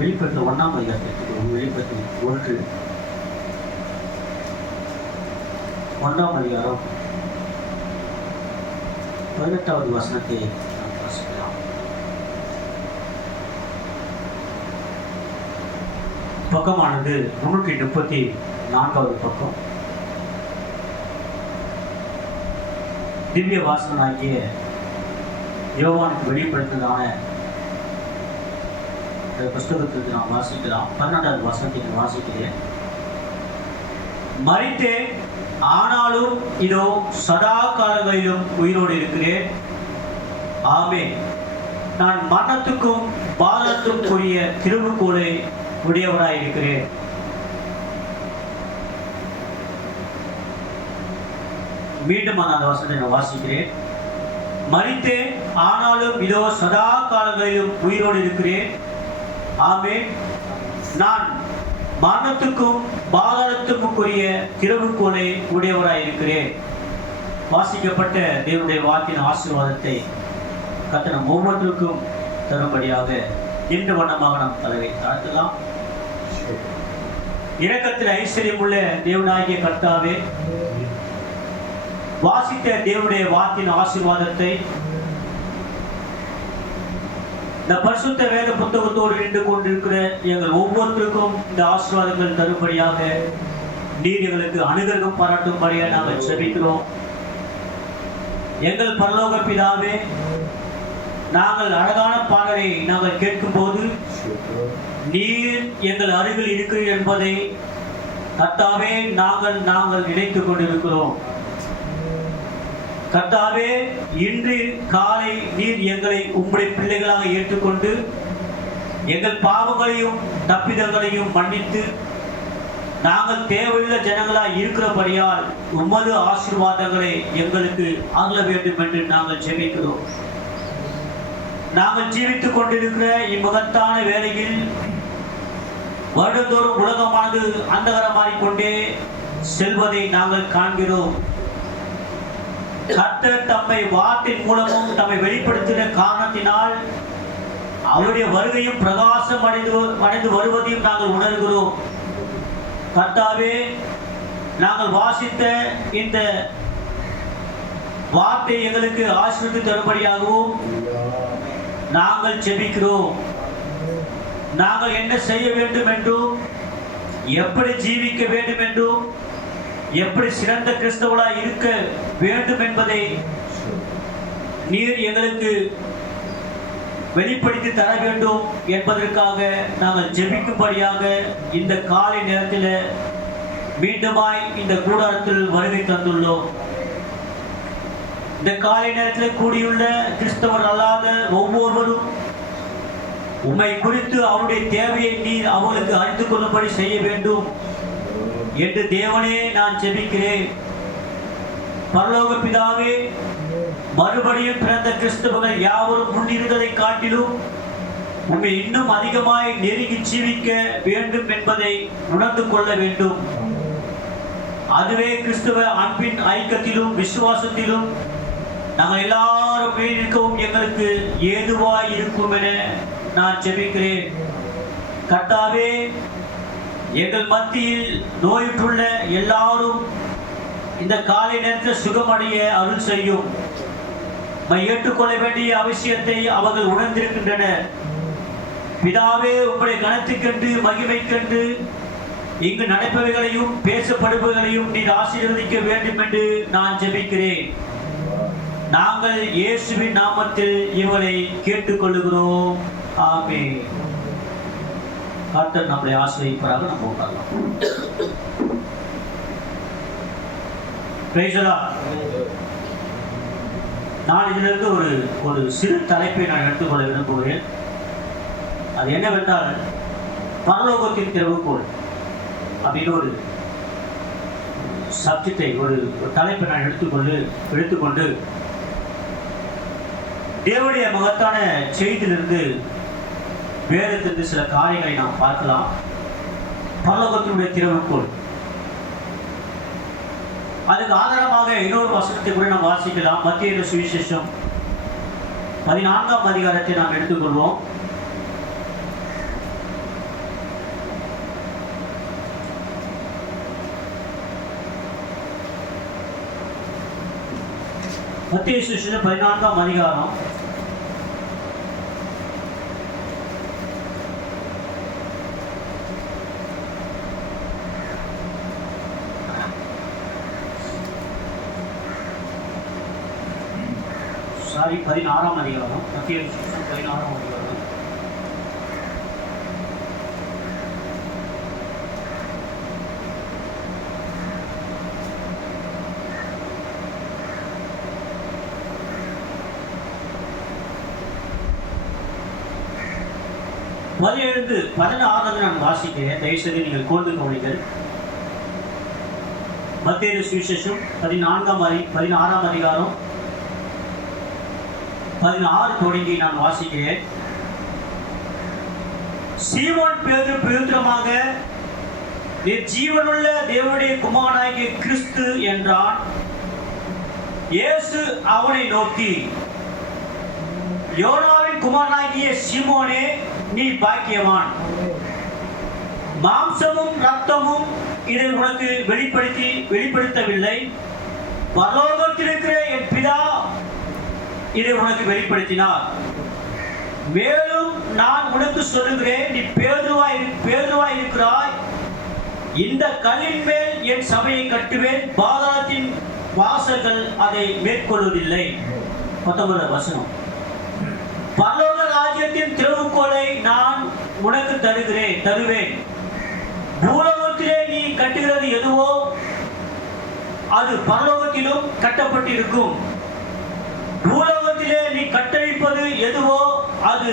வெளிப்படுத்தல் 1ஆம் அதிகாரத்திற்கு வெளிப்படுத்தல் 1ஆம் அதிகாரம் 18வது வசனத்தை நாம் வாசிக்கலாம். பக்கமானது 334வது பக்கம். திவ்ய வாசகனாகிய யோவானுக்கு வெளிப்படுத்தினதான புஸ்தகத்திற்கு நாம் வாசிக்கலாம். 12வது வசனத்தை நான் வாசிக்கிறேன். மரித்தேன், ஆனாலும் இதோ சதா காலங்களிலும் உயிரோடு இருக்கிறேன். ஆமென். நான் மரணத்துக்கும் பாதாளத்துக்குரிய திறவுகோலை உடையவராயிருக்கிறேன். மீண்டும் அந்த வசனத்தை நான் வாசிக்கிறேன். மரித்தேன், ஆனாலும் இதோ சதா காலங்களிலும் உயிரோடு இருக்கிறேன். ஆமென். நான் மரணத்துக்கும் பாதாளத்துக்குரிய திறவுகோலை உடையவராயிருக்கிறேன். வாசிக்கப்பட்ட தேவனுடைய வாக்கின் ஆசீர்வாதத்தை கர்த்தர் நம் ஒவ்வொருவருக்கும் தரும்படியாக இந்த வண்ணமாக நாம் தலைவை தாழ்த்தலாம். இரக்கத்தில் ஐஸ்வர்யம் உள்ள தேவனாகிய கர்த்தாவே, வாசித்த தேவனுடைய வாக்கின் ஆசீர்வாதத்தை இந்த பரிசுத்த வேத புத்தகத்தோடு நின்று கொண்டிருக்கிற எங்கள் ஒவ்வொருத்தருக்கும் இந்த ஆசீர்வாதங்கள் தரும்படியாக நீர் எங்களுக்கு அனுகிரகம் பாராட்டும்படியாக நாங்கள் ஜெபிக்கிறோம். எங்கள் பரலோக பிதாவே, நாங்கள் அழகான பாடலை நாங்கள் கேட்கும் போது நீர் எங்கள் அருகில் இருக்கிறீர் என்பதை கர்த்தாவே நாங்கள் நினைத்துக் கொண்டிருக்கிறோம். கர்த்தாவே, இன்று காலை நீர் எங்களை உம்முடைய பிள்ளைகளாக ஏற்றுக்கொண்டு எங்கள் பாவங்களையும் தப்பிதங்களையும் மன்னித்து நாங்கள் தேவையுள்ள ஜனங்களாக இருக்கிறபடியால் உமது ஆசீர்வாதங்களை எங்களுக்கு அருள வேண்டும் என்று நாங்கள் ஜெபிக்கிறோம். நாங்கள் ஜீவித்துக் கொண்டிருக்கிற இம்மகத்தான வேளையில் வருடந்தோறும் உலகமானது அந்தகரமாறிக்கொண்டே செல்வதை நாங்கள் காண்கிறோம். கர்த்தர் தம்மை வார்த்தையின் மூலமும் தம்மை வெளிப்படுத்தின காரணத்தினால் அவருடைய வருகையும் பிரகாசம் அடைந்து வருவதையும் நாங்கள் உணர்கிறோம். கர்த்தாவே, நாங்கள் வாசித்த இந்த வார்த்தை எங்களுக்கு ஆசீர்வதித்து தரும்படியாகவும் நாங்கள் ஜெபிக்கிறோம். நாங்கள் என்ன செய்ய வேண்டும் என்றும், எப்படி ஜீவிக்க வேண்டும் என்றும், எப்படி சிறந்த கிறிஸ்தவர்களாய் இருக்க வேண்டும் என்பதை நீர் எங்களுக்கு வெளிப்படுத்தி தர வேண்டும் என்பதற்காக நாங்கள் ஜெபிக்கும்படியாக இந்த காலை நேரத்தில் மீண்டுமாய் இந்த கூடாரத்தில் வருகை தந்துள்ளோம். இந்த காலை நேரத்தில் கூடியுள்ள கிறிஸ்தவர் அல்லாத ஒவ்வொருவரும் உம்மை குறித்து அவருடைய தேவையை நீர் அவர்களுக்கு அறிந்து கொள்ளும்படி செய்ய வேண்டும் என்று தேவனே நான் ஜெபிக்கிறேன். பரலோக பிதாவே, மறுபடியும் பிறந்த கிறிஸ்தவர்கள் யாவரும் முன்னிருந்ததை காட்டிலும் உம்மை இன்னும் அதிகமாய் நெருங்கி ஜீவிக்க வேண்டும் என்பதை உணர்ந்து கொள்ள வேண்டும். அதுவே கிறிஸ்தவ அன்பின் ஐக்கியத்திலும் விசுவாசத்திலும் நாங்கள் எல்லாரும் இருக்கவும் எங்களுக்கு ஏதுவாய் இருக்கும் என நான் ஜெபிக்கிறேன். கர்த்தாவே, எங்கள் மத்தியில் நோயுற்றுள்ள எல்லாரும் இந்த காலை நேரத்தில் சுகமடைய அருள் செய்யும். ஏற்றுக்கொள்ள வேண்டிய அவசியத்தை அவர்கள் உணர்ந்திருக்கின்றனர். பிதாவே, உங்களுடைய கனத்துக்கென்று மகிமைக்கென்று இங்கு நடப்பவைகளையும் பேசப்படுபவைகளையும் நீர் ஆசீர்வதிக்க வேண்டும் என்று நான் ஜெபிக்கிறேன். நாங்கள் இயேசுவின் நாமத்தில் இவளை கேட்டுக்கொள்கிறோம். ஆமென். கர்த்தர் நம்மளை ஆசீர்வதிப்பாராக. நம்ம உட்காரலாம். Price the Lord. நான் இதிலிருந்து ஒரு சிறு தலைப்பை நான் எடுத்துக்கொள்ள விரும்புகிறேன். அது என்னவென்றால், பரலோகத்தின் திறவுகோல் அப்படின்னு ஒரு சப்ஜெக்டை ஒரு தலைப்பை நான் எடுத்துக்கொண்டு தேவனுடைய மகத்தான செய்தியிலிருந்து வேதத்திலிருந்து சில காரியங்களை நாம் பார்க்கலாம். பரலோகத்தினுடைய திறவுகோல், அதுக்கு ஆதாரமாக இன்னொரு வசனத்தை கூட நாம் வாசிக்கலாம். மத்திய சுவிசேஷம் 14ஆம் அதிகாரத்தை நாம் எடுத்துக்கொள்வோம். மத்தேயு சுவிசேஷம் 14ஆம் அதிகாரம் 16ஆம் அதிகாரம். மத்தேயு சுவிசேஷம் 16ஆம் அதிகாரம். பதினேழு 16 நான் வாசிக்கிறேன். தயவுசெய்து நீங்கள் கூர்ந்து கவனிங்கள். மத்தேயு சுவிசேஷம் 16ஆம் அதிகாரம் 16 தொடங்கி நான் வாசிக்கிறேன். சீமோன் பேதுரு பிரயுத்தரமாக, நீர் ஜீவனுள்ள தேவனுடைய குமாரனாகிய கிறிஸ்து என்றான். இயேசு அவனை நோக்கி, யோனாவின் குமாரனாகிய சீமோனே, நீ பாக்கியவான். மாம்சமும் இரத்தமும் இதை உனக்கு வெளிப்படுத்தவில்லை, பரலோகத்தில் இருக்கிற என் பிதா இதை உனக்கு வெளிப்படுத்தினார். மேலும் நான் உனக்கு சொல்லுகிறேன், நீ பேதுருவாய் இருக்கிறாய். இந்த கல்லின் மேல் என் சபையை கட்டுவேன், பாதாளத்தின் வாசல்கள் அதை மேற்கொள்வதில்லை. 19 வசனம். பரலோக ராஜ்யத்தின் திறவுகோலை நான் உனக்கு தருவேன். பூலோகத்திலே நீ கட்டுகிறது எதுவோ அது பரலோகத்திலும் கட்டப்பட்டிருக்கும், பூலோகத்திலே நீ கட்டளிப்பது எதுவோ அது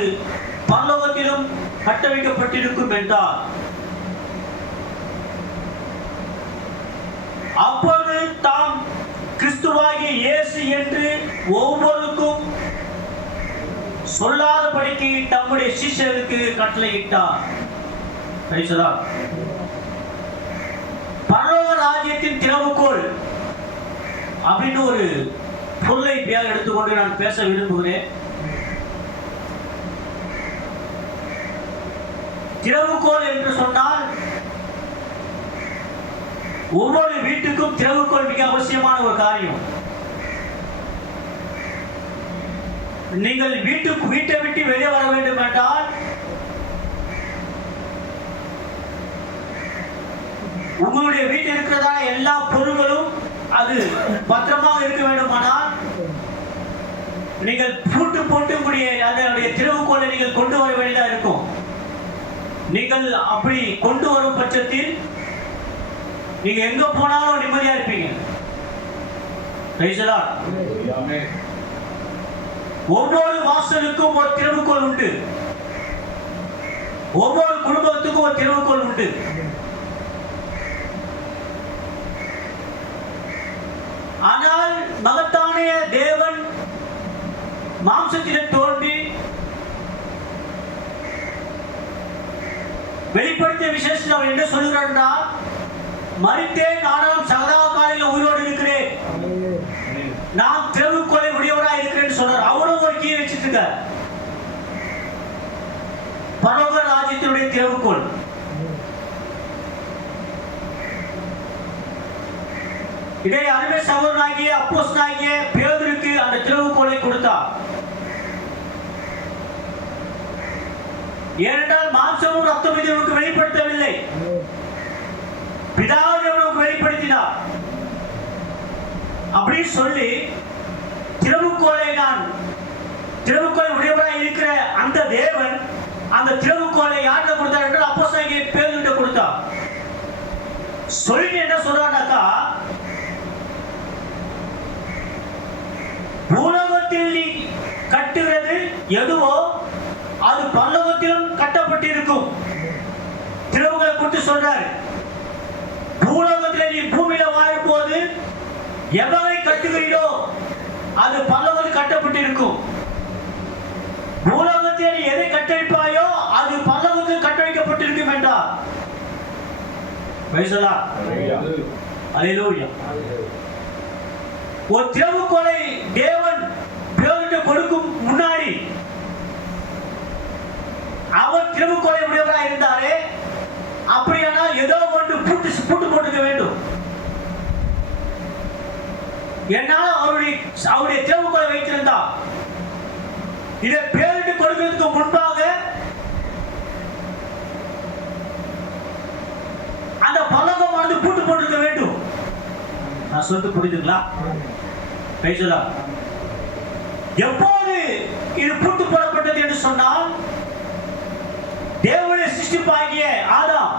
பரலோகத்திலும் கட்டளிக்கப்பட்டிருக்கும் என்றார். அப்பொழுது தாம் கிறிஸ்துவாகிய இயேசு என்று ஒவ்வொருக்கும் சொல்லாதபடிக்கு தம்முடைய சீஷருக்கு கட்டளையிட்டார். பரலோக ராஜ்யத்தின் திறவுகோல் அப்படின்னு ஒரு பொருளை எடுத்துக்கொண்டு நான் பேச விரும்புகிறேன். திறவுகோல் என்று சொன்னால் ஒவ்வொரு வீட்டுக்கும் திறவுகோல் மிக அவசியமான ஒரு காரியம். நீங்கள் வீட்டை விட்டு வெளியே வர வேண்டும் என்றால் உங்களுடைய வீட்டில் இருக்கிறதான எல்லா பொருள்களும் அது பத்திரமாக இருக்க வேண்டுமானால் நீங்கள் பூட்டு போட்டு அதனுடைய திறவுகோலை நீங்கள் கொண்டு வர வேண்டியதாக இருக்கும். நீங்கள் அப்படி கொண்டு வரும் பட்சத்தில் நீங்க எங்க போனாலும் நிம்மதியா இருப்பீங்க. ஒவ்வொரு வாசலுக்கும் ஒரு திறவுகோல் உண்டு, ஒவ்வொரு குடும்பத்துக்கும் ஒரு திறவுகோல் உண்டு. ஆனால் மகத்தான தேவன் மாம்சத்திலே தோன்றி வெளிப்படுத்திய விசேஷத்தில் அவர் என்ன சொல்கிறார் என்றால், மரித்தேன் ஆனாலும் சதா காலையில் உயிரோடு இருக்கிறேன், நான் திறவுகோலை உடையவராக இருக்கிறேன்னு சொல்றார். அவரும் ஒரு கீ வச்சிட்டு இருக்கார், பரலோக ராஜ்யத்தினுடைய திறவுகோல். இதை அருமை சகோதரனாகிய அப்போஸ்தலனாகிய பேதுருக்கு அந்த திறவுகோலை கொடுத்தார். ஏனென்றால் மாம்சமும் ரத்தமும் இவனுக்கு வெளிப்படுத்தவில்லை, பிதாவை அவனுக்கு வெளிப்படுத்தினார். அப்படின்னு சொல்லி திறவுகோலை உடையவராக இருக்கிற அந்த தேவன் அந்த திறவுகோலை யார்கிட்ட கொடுத்தார் என்றால் அப்போஸ்தலனாகிய பேதுருக்கிட்ட கொடுத்தார். சொல்லி என்ன சொல்றாருனாக்கா, பூலோகத்தில் நீ கட்டுகிறது எதுவோ அது பரலோகத்திலும் கட்டப்பட்டிருக்கும். திறவுகளை கொடுத்து சொல்றாரு, பூலோகத்தில் நீ பூமியில வாழும் போது எவரை கட்டுகிறீரோ அது பரலோகத்தில் கட்டப்பட்டிருக்கும், பூலோகத்தில் நீ எதை கட்டளிப்பாயோ அது பரலோகத்தில் கட்டளிக்கப்பட்டிருக்கும் என்றார். அல்லேலூயா. ஒரு திறவுகோலை தேவன் பேதுருக்கு கொடுக்கும் முன்னாடி அவர் திறவுகோலை உடையவராக இருந்தாரே, அப்படியானால் ஏதோ ஒன்று பூட்டு போட்டுக்க வேண்டும். என்னால அவருடைய திறவுகளை வைத்திருந்தார். இதை பேரிட்டு கொடுக்கிறதுக்கு முன்பாக அந்த பல்லகமானது பூட்டு போட்டிருக்க வேண்டும். நான் சொல்லிட்டு புரியுதுங்களா? பேசலா எப்போது இது பூட்டு போடப்பட்டது என்று சொன்னால், தேவனுடைய சிருஷ்டிப்பாகிய ஆதாம்,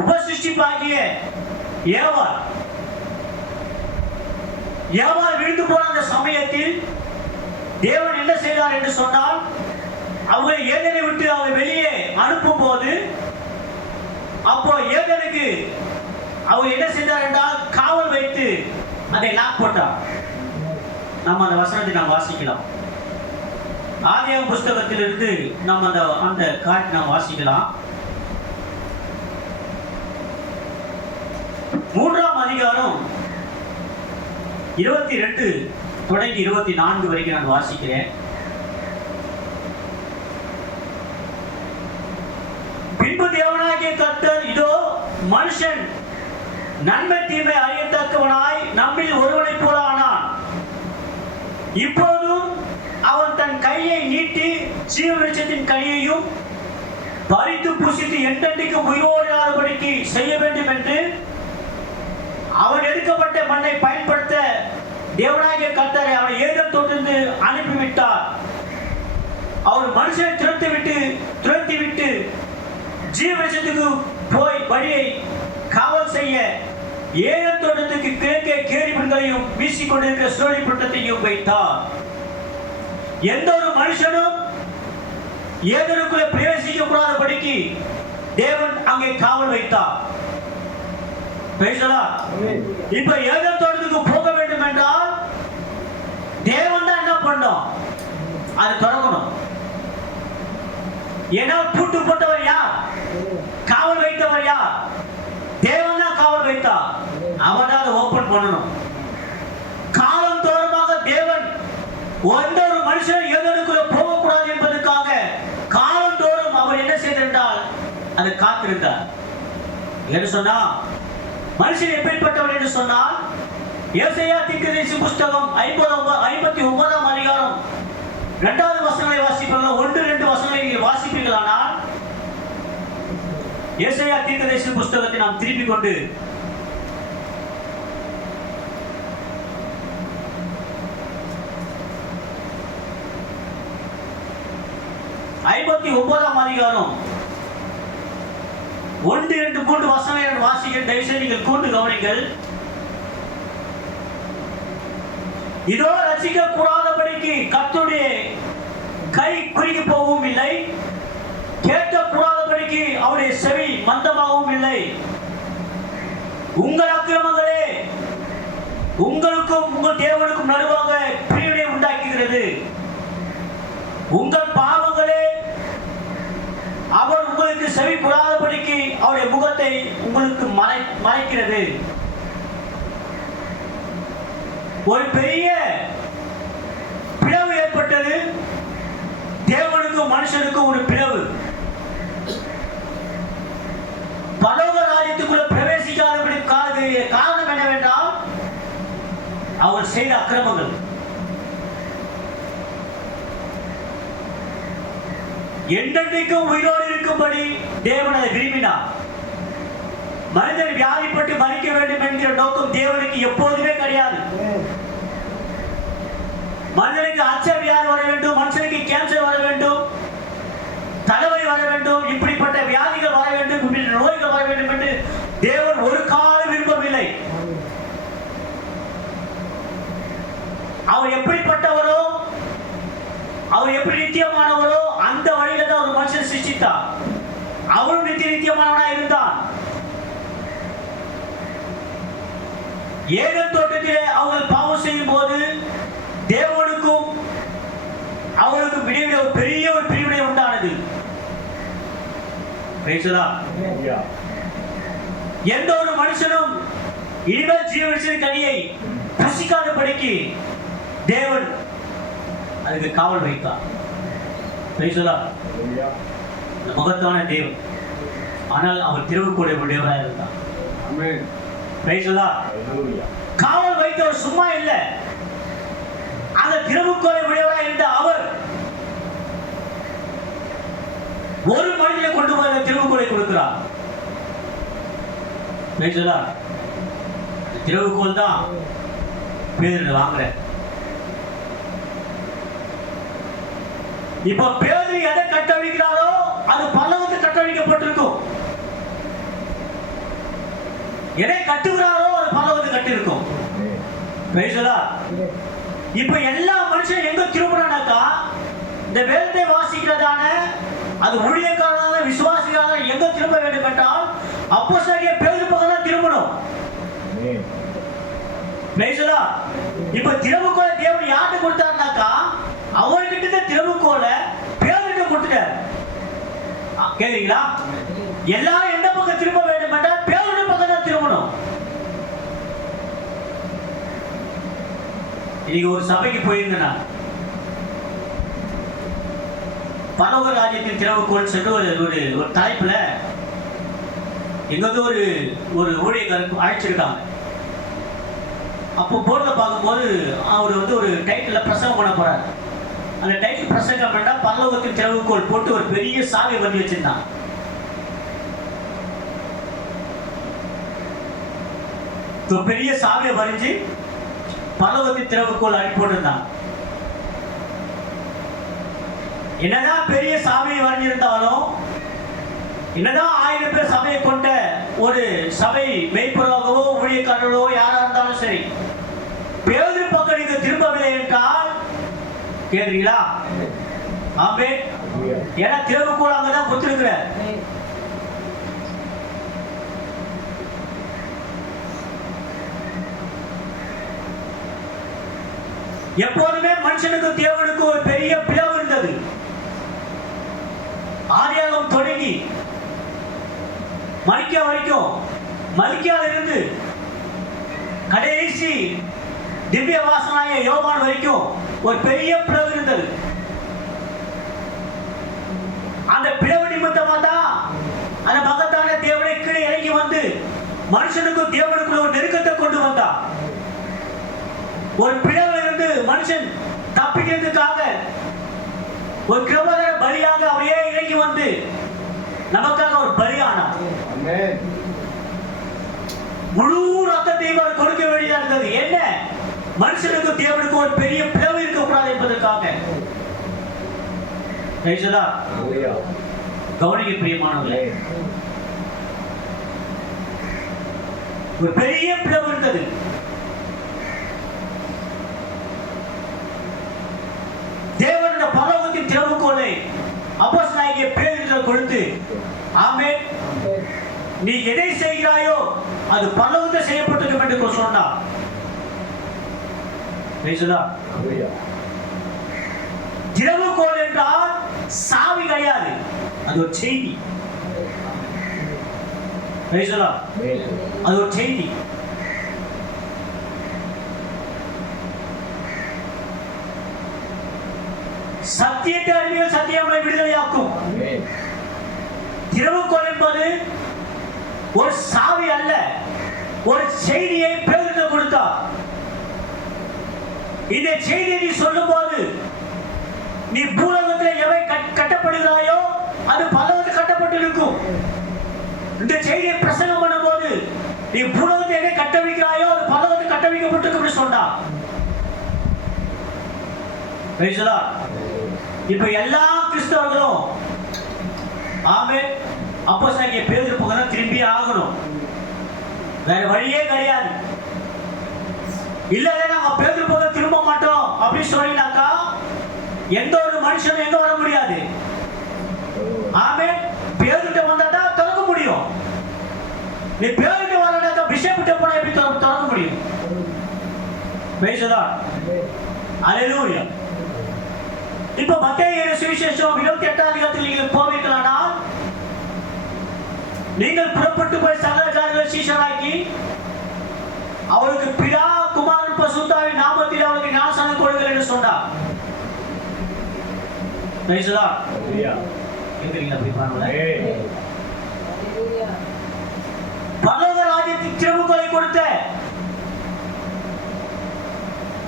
உபசிருஷ்டிப்பாகிய ஏவாள் விழுந்து போன அந்த சமயத்தில் தேவன் என்ன செய்தார் என்று சொன்னால், அவங்களை ஏதேனை விட்டு அவரை வெளியே அனுப்பும் போது, அப்போ ஏதேனுக்கு அவர் என்ன செய்தார் என்றால் காவல் வைத்து அதை லாக் போட்டார். நம்ம அந்த வசனத்தை நாம் வாசிக்கலாம். ஆதியாகம புஸ்தகத்திலிருந்து நம்ம அந்த காட்சி நாம் வாசிக்கலாம். 3ஆம் அதிகாரம் 22 தொடங்கி 24 வரைக்கும் நான் வாசிக்கிறேன். பின்பு தேவனாகிய கர்த்தர், இதோ மனுஷன் நன்மை தீமை அறியத்தக்கவனாய் நம்மில் ஒருவனைப் போல ஆனான். இப்போதும் அவன் தன் கையை நீட்டி ஜீவ விருட்சத்தின் கனியையும் பறித்து புசித்து என்றென்றைக்கு உயிரோடாதபடிக்கு செய்ய வேண்டும் என்று அவன் எடுக்கப்பட்ட மண்ணை பயன்படுத்த தேவனாகிய கர்த்தரை அவனை ஏதேன் தோட்டத்திலிருந்து அனுப்பிவிட்டார். அவர் மனுஷனை துரத்தி விட்டு ஜீவவிருட்சத்துக்கு போய் வழியை காவல் செய்ய ஏதேன் தோட்டத்துக்கு கிழக்கே கேருபீன்களையும் வீசிக்கொண்டிருக்கிற சூழி புட்டத்தையும் வைத்தார். எந்த ஒரு மனுஷனும் ஏதேனுக்குள்ளே பிரவேசிக்க கூடாதபடிக்கு தேவன் அங்கே காவல் வைத்தார். இப்ப ஏதேன் தோட்டத்துக்கு போக வேண்டும் என்றால் தேவன் தான் என்ன பண்ணோம்? அதை தொடங்கணும். ஏன்னா பூட்டு போட்டவர் யார்? காவல் வைத்தவர் யார்? தேவன் தான் காவல் வைத்தார். அவர் தான் அதை ஓபன் பண்ணணும். காலம் தோறமாக தேவன் எந்த ஒரு மனுஷன் ஏதேனுக்குள்ள போகக்கூடாது என்பதற்காக காலம் தோறும் அவர் என்ன செய்தார்? அதை காத்திருந்தார். என்று சொன்னா மனுஷன் எப்படிப்பட்டவர் என்று சொன்னால், ஏசாயா தீர்க்கதரிசி புஸ்தகம் 59ஆம் அதிகாரம் 2வது வசனங்களை வாசிப்பீர்கள். 1-2 வசனங்களை நீங்கள் வாசிப்பீர்களானால், ஏசாயா தீர்க்கதரிசி புஸ்தகத்தை நாம் திருப்பிக் கொண்டு 59ஆம் அதிகாரம் 1-2-3 வசனங்களை வாசிக்க தயவுசெய்து நீங்கள் கூர்ந்து கவனிங்கள். இதோ ரசிக்க கூடாதபடிக்கு கர்த்தருடைய கை குறுகி போகவும் இல்லை, கேட்க கூடாதபடிக்கு அவருடைய செவி மந்தமாகவும் இல்லை. உங்கள் அக்கிரமங்களே உங்களுக்கும் உங்கள் தேவனுக்கும் நடுவாக பிரிவினை உண்டாக்குகிறது. உங்கள் பாவங்களே அவர் உங்களுக்கு செவி கூடாதபடிக்கு அவருடைய முகத்தை உங்களுக்கு மறைக்கிறது. ஒரு பெரிய பிளவு ஏற்பட்டது. தேவனுக்கும் மனுஷனுக்கும் ஒரு பிளவு. பரலோக ராஜ்யத்துக்குள்ள பிரவேசிக்காதபடி காரணம் என்னவென்றால் அவர் செய்த அக்கிரமங்கள். என்றென்றைக்கும் உயிரோடு இருக்கும்படி தேவன் அதை விரும்பினார். மனிதன் வியாதிப்பட்டு மறிக்க வேண்டும் என்கிற நோக்கம் தேவனுக்கு எப்போதுமே கிடையாது. மனிதனுக்கு அச்ச வியாதி வர வேண்டும், மனுஷனுக்கு கேன்சர் வர வேண்டும், தலைவலி வர வேண்டும், இப்படிப்பட்ட வியாதிகள் வர வேண்டும், இப்படி நோய்கள் வர வேண்டும் என்று தேவன் ஒரு காலம் விரும்பவில்லை. அவர் எப்படிப்பட்டவரோ, அவர் எப்படி நித்தியமானவரோ அந்த வழியில தான் ஒரு மனுஷன் சிருஷ்டித்தார். அவரும் நித்தியமானவனாக இருந்தான். ஏதேன் தோட்டத்திலே அவர்கள் பாவம் செய்யும் போது தேவனுக்கும் அவர்களுக்கும் இடையிலே ஒரு பெரிய ஒரு பிரிவினை உண்டானது. எந்த ஒரு மனுஷனும் இனிமேல் ஜீவவிருட்சத்தின் கனியை புசிக்காதபடிக்கு தேவன் அதுக்கு காவல் வைத்தார். மகத்தான தேவன். ஆனால் அவர் திறவுக்கூடிய தேவனாக இருந்தார். Price the Lord. காவல் வைத்தவர் சும்மா இல்லை, அந்த திறவுகோலை உடையவராய் இருந்த அவர் ஒரு மனிதனை கொண்டு போய் அந்த திறவுகோலை கொடுக்கிறார். Price the Lord. திறவுகோல் தான் பேதுரு வாங்குற. இப்ப பேதுரு எதை கட்டவிக்கிறாரோ அது பரலோகத்தில் கட்டவிக்கப்பட்டிருக்கும். எதை கட்டுகிறாரோ அது பரலோகத்தில் கட்டிருக்கும். Price the Lord. இப்ப எல்லா மனுஷன் எங்க திரும்புறானாக்கா, இந்த வேதத்தை வாசிக்கிறதான அது ஊழியக்காரனான விசுவாசிகளான எங்க திரும்ப வேண்டும் என்றால் அப்போஸ்தலனாகிய பேதுரு பக்கம் தான் திரும்பணும். Price the Lord. இப்ப திறவுகோலை தேவன் யாருக்கு கொடுத்தாருனாக்கா, அவர்கிட்ட திறவுகோலை பேதுருக்கு கொடுத்துட்டார். கேக்குறீங்களா? எல்லாரும் எந்த பக்கம் திரும்ப வேண்டும் என்றால் பேதுரு பக்கம் தான் திரும்பணும். இன்னைக்கு ஒரு சபைக்கு போயிருந்தேன். பரலோக ராஜ்யத்தின் திறவுகோல் சென்று ஒரு தலைப்புல எங்கேருந்து ஒரு ஊழியக்காரருக்கு அழைச்சிருக்காங்க. அப்போ போர்டில் பார்க்கும்போது அவர் ஒரு டைட்டில் பிரசங்கம் பண்ண போறாரு. அந்த டைட்டில் பிரசங்கம் பண்ணா பரலோகத்தின் திறவுகோல் போட்டு ஒரு பெரிய சாவி பண்ணி வச்சிருந்தான். பெரிய சாவியை வரைஞ்சி பரலோகத்தின் திறவுகோல் அடி போட்டிருந்தான். என்னதான் பெரிய சாமியை வரைஞ்சிருந்தாலும், என்னதான் 1000 பேர் சபையை கொண்ட ஒரு சபை மெய்ப்பொருளாகவோ ஊழியக்காரர்களோ யாரா இருந்தாலும் சரி, பேதுரு பக்கம் நீங்க திரும்பவில்லை என்றால், கேட்கிறீங்களா? ஆமென். ஏன்னா திறவுகோல் அங்கதான் கொடுத்திருக்கிற. எப்போதுமே மனுஷனுக்கு தேவனுக்கு ஒரு பெரிய பிளவு இருந்தது. ஆதியாகமம் தொடங்கி மல்கியா வரைக்கும், மல்கியால இருந்து கடைசி திவ்ய வாசனாய யோவான் வரைக்கும் ஒரு பெரிய பிளவு இருந்தது. அந்த பிளவு நிமித்தமா தான் அந்த மகத்தான தேவனை கீழே இறங்கி வந்து மனுஷனுக்கும் தேவனுக்குள்ள ஒரு நெருக்கத்தை கொண்டு வந்தான். ஒரு பிளவுல இருந்து மனுஷன் தப்பிக்கிறதுக்காக ஒரு கிருபையான பலியாக அவரே இறங்கி வந்து நமக்காக ஒரு பலியானார். முழு ரத்தத்தையும் அவர் கொடுக்க வேண்டியதா இருந்தது. என்ன? மனுஷனுக்கு தேவனுக்கு ஒரு பெரிய பிளவு இருக்கக்கூடாது என்பதற்காக. கவனிக்க பிரியமானவர்களே, ஒரு பெரிய பிளவு இருந்தது. தேவனுடைய பரலோகத்தின் திறவுகோலை அப்போஸ்தலனாகிய பேதுருக்கு கொடுத்து, ஆமென், நீ எதை செய்கிறாயோ அது பரலோகத்தில் செய்யப்பட்டிருக்கும் என்று சொன்னார். திறவுகோல் என்றால் சாவி கிடையாது, அது ஒரு செய்தி. அது ஒரு செய்தி. சத்தியத்தை அறிவியல் சத்தியங்களை விடுதலையாக்கும். திறவுகோல் என்பது ஒரு சாவி அல்ல, ஒரு செய்தியை பேதுருக்கு கொடுத்தார். இந்த செய்தியை நீ சொல்லும் போது, நீ பூலோகத்தில் எவை கட்டப்படுகிறாயோ அது பரலோகத்தில் கட்டப்பட்டிருக்கும். இந்த செய்தியை பிரசங்கம் பண்ணும் போது, நீ பூலோகத்தில் எவை கட்டவிக்கிறாயோ அது பரலோகத்தில் கட்டவிக்கப்பட்டிருக்கும் சொன்னார். இப்ப எல்லா கிறிஸ்தவர்களும் ஆமென் அப்போஸ்தலனாகிய பேதுரு பக்கம் திரும்பி ஆகணும். வேற வழியே கிடையாது. இல்ல நாங்க பேதுரு பக்கம் திரும்ப மாட்டோம் அப்படின்னு சொன்னீங்கன்னாக்கா எந்த ஒரு மனுஷனும் எங்க வர முடியாது. ஆமென். பேதுருட்ட வந்தா தான் திறக்க முடியும். நீ பேதுருட்ட வரனாக்கா பிஷப்ட்ட போனா எப்படி திறக்க முடியும்? Praise the lord. ஹalleluya. இப்ப மத்தேயு சுவிசேஷம் 28ஆம் அதிகாரத்தில் நீங்கள் போவீர்களானால், நீங்கள் புறப்பட்டு போய் சகல ஜாதிகளை சீஷராக்கி அவருக்கு பிதா குமாரன் பரிசுத்தாவின் நாமத்தில் அவருக்கு ஞானஸ்நானம் கொடுங்கள் என்று சொன்னார். Praise the lord. ஹalleluya. கேக்குறீங்களா? அப்படி பாருங்க. பரலோக ராஜ்ய ராஜ்யத்தின் திறவுகோலை கொடுத்த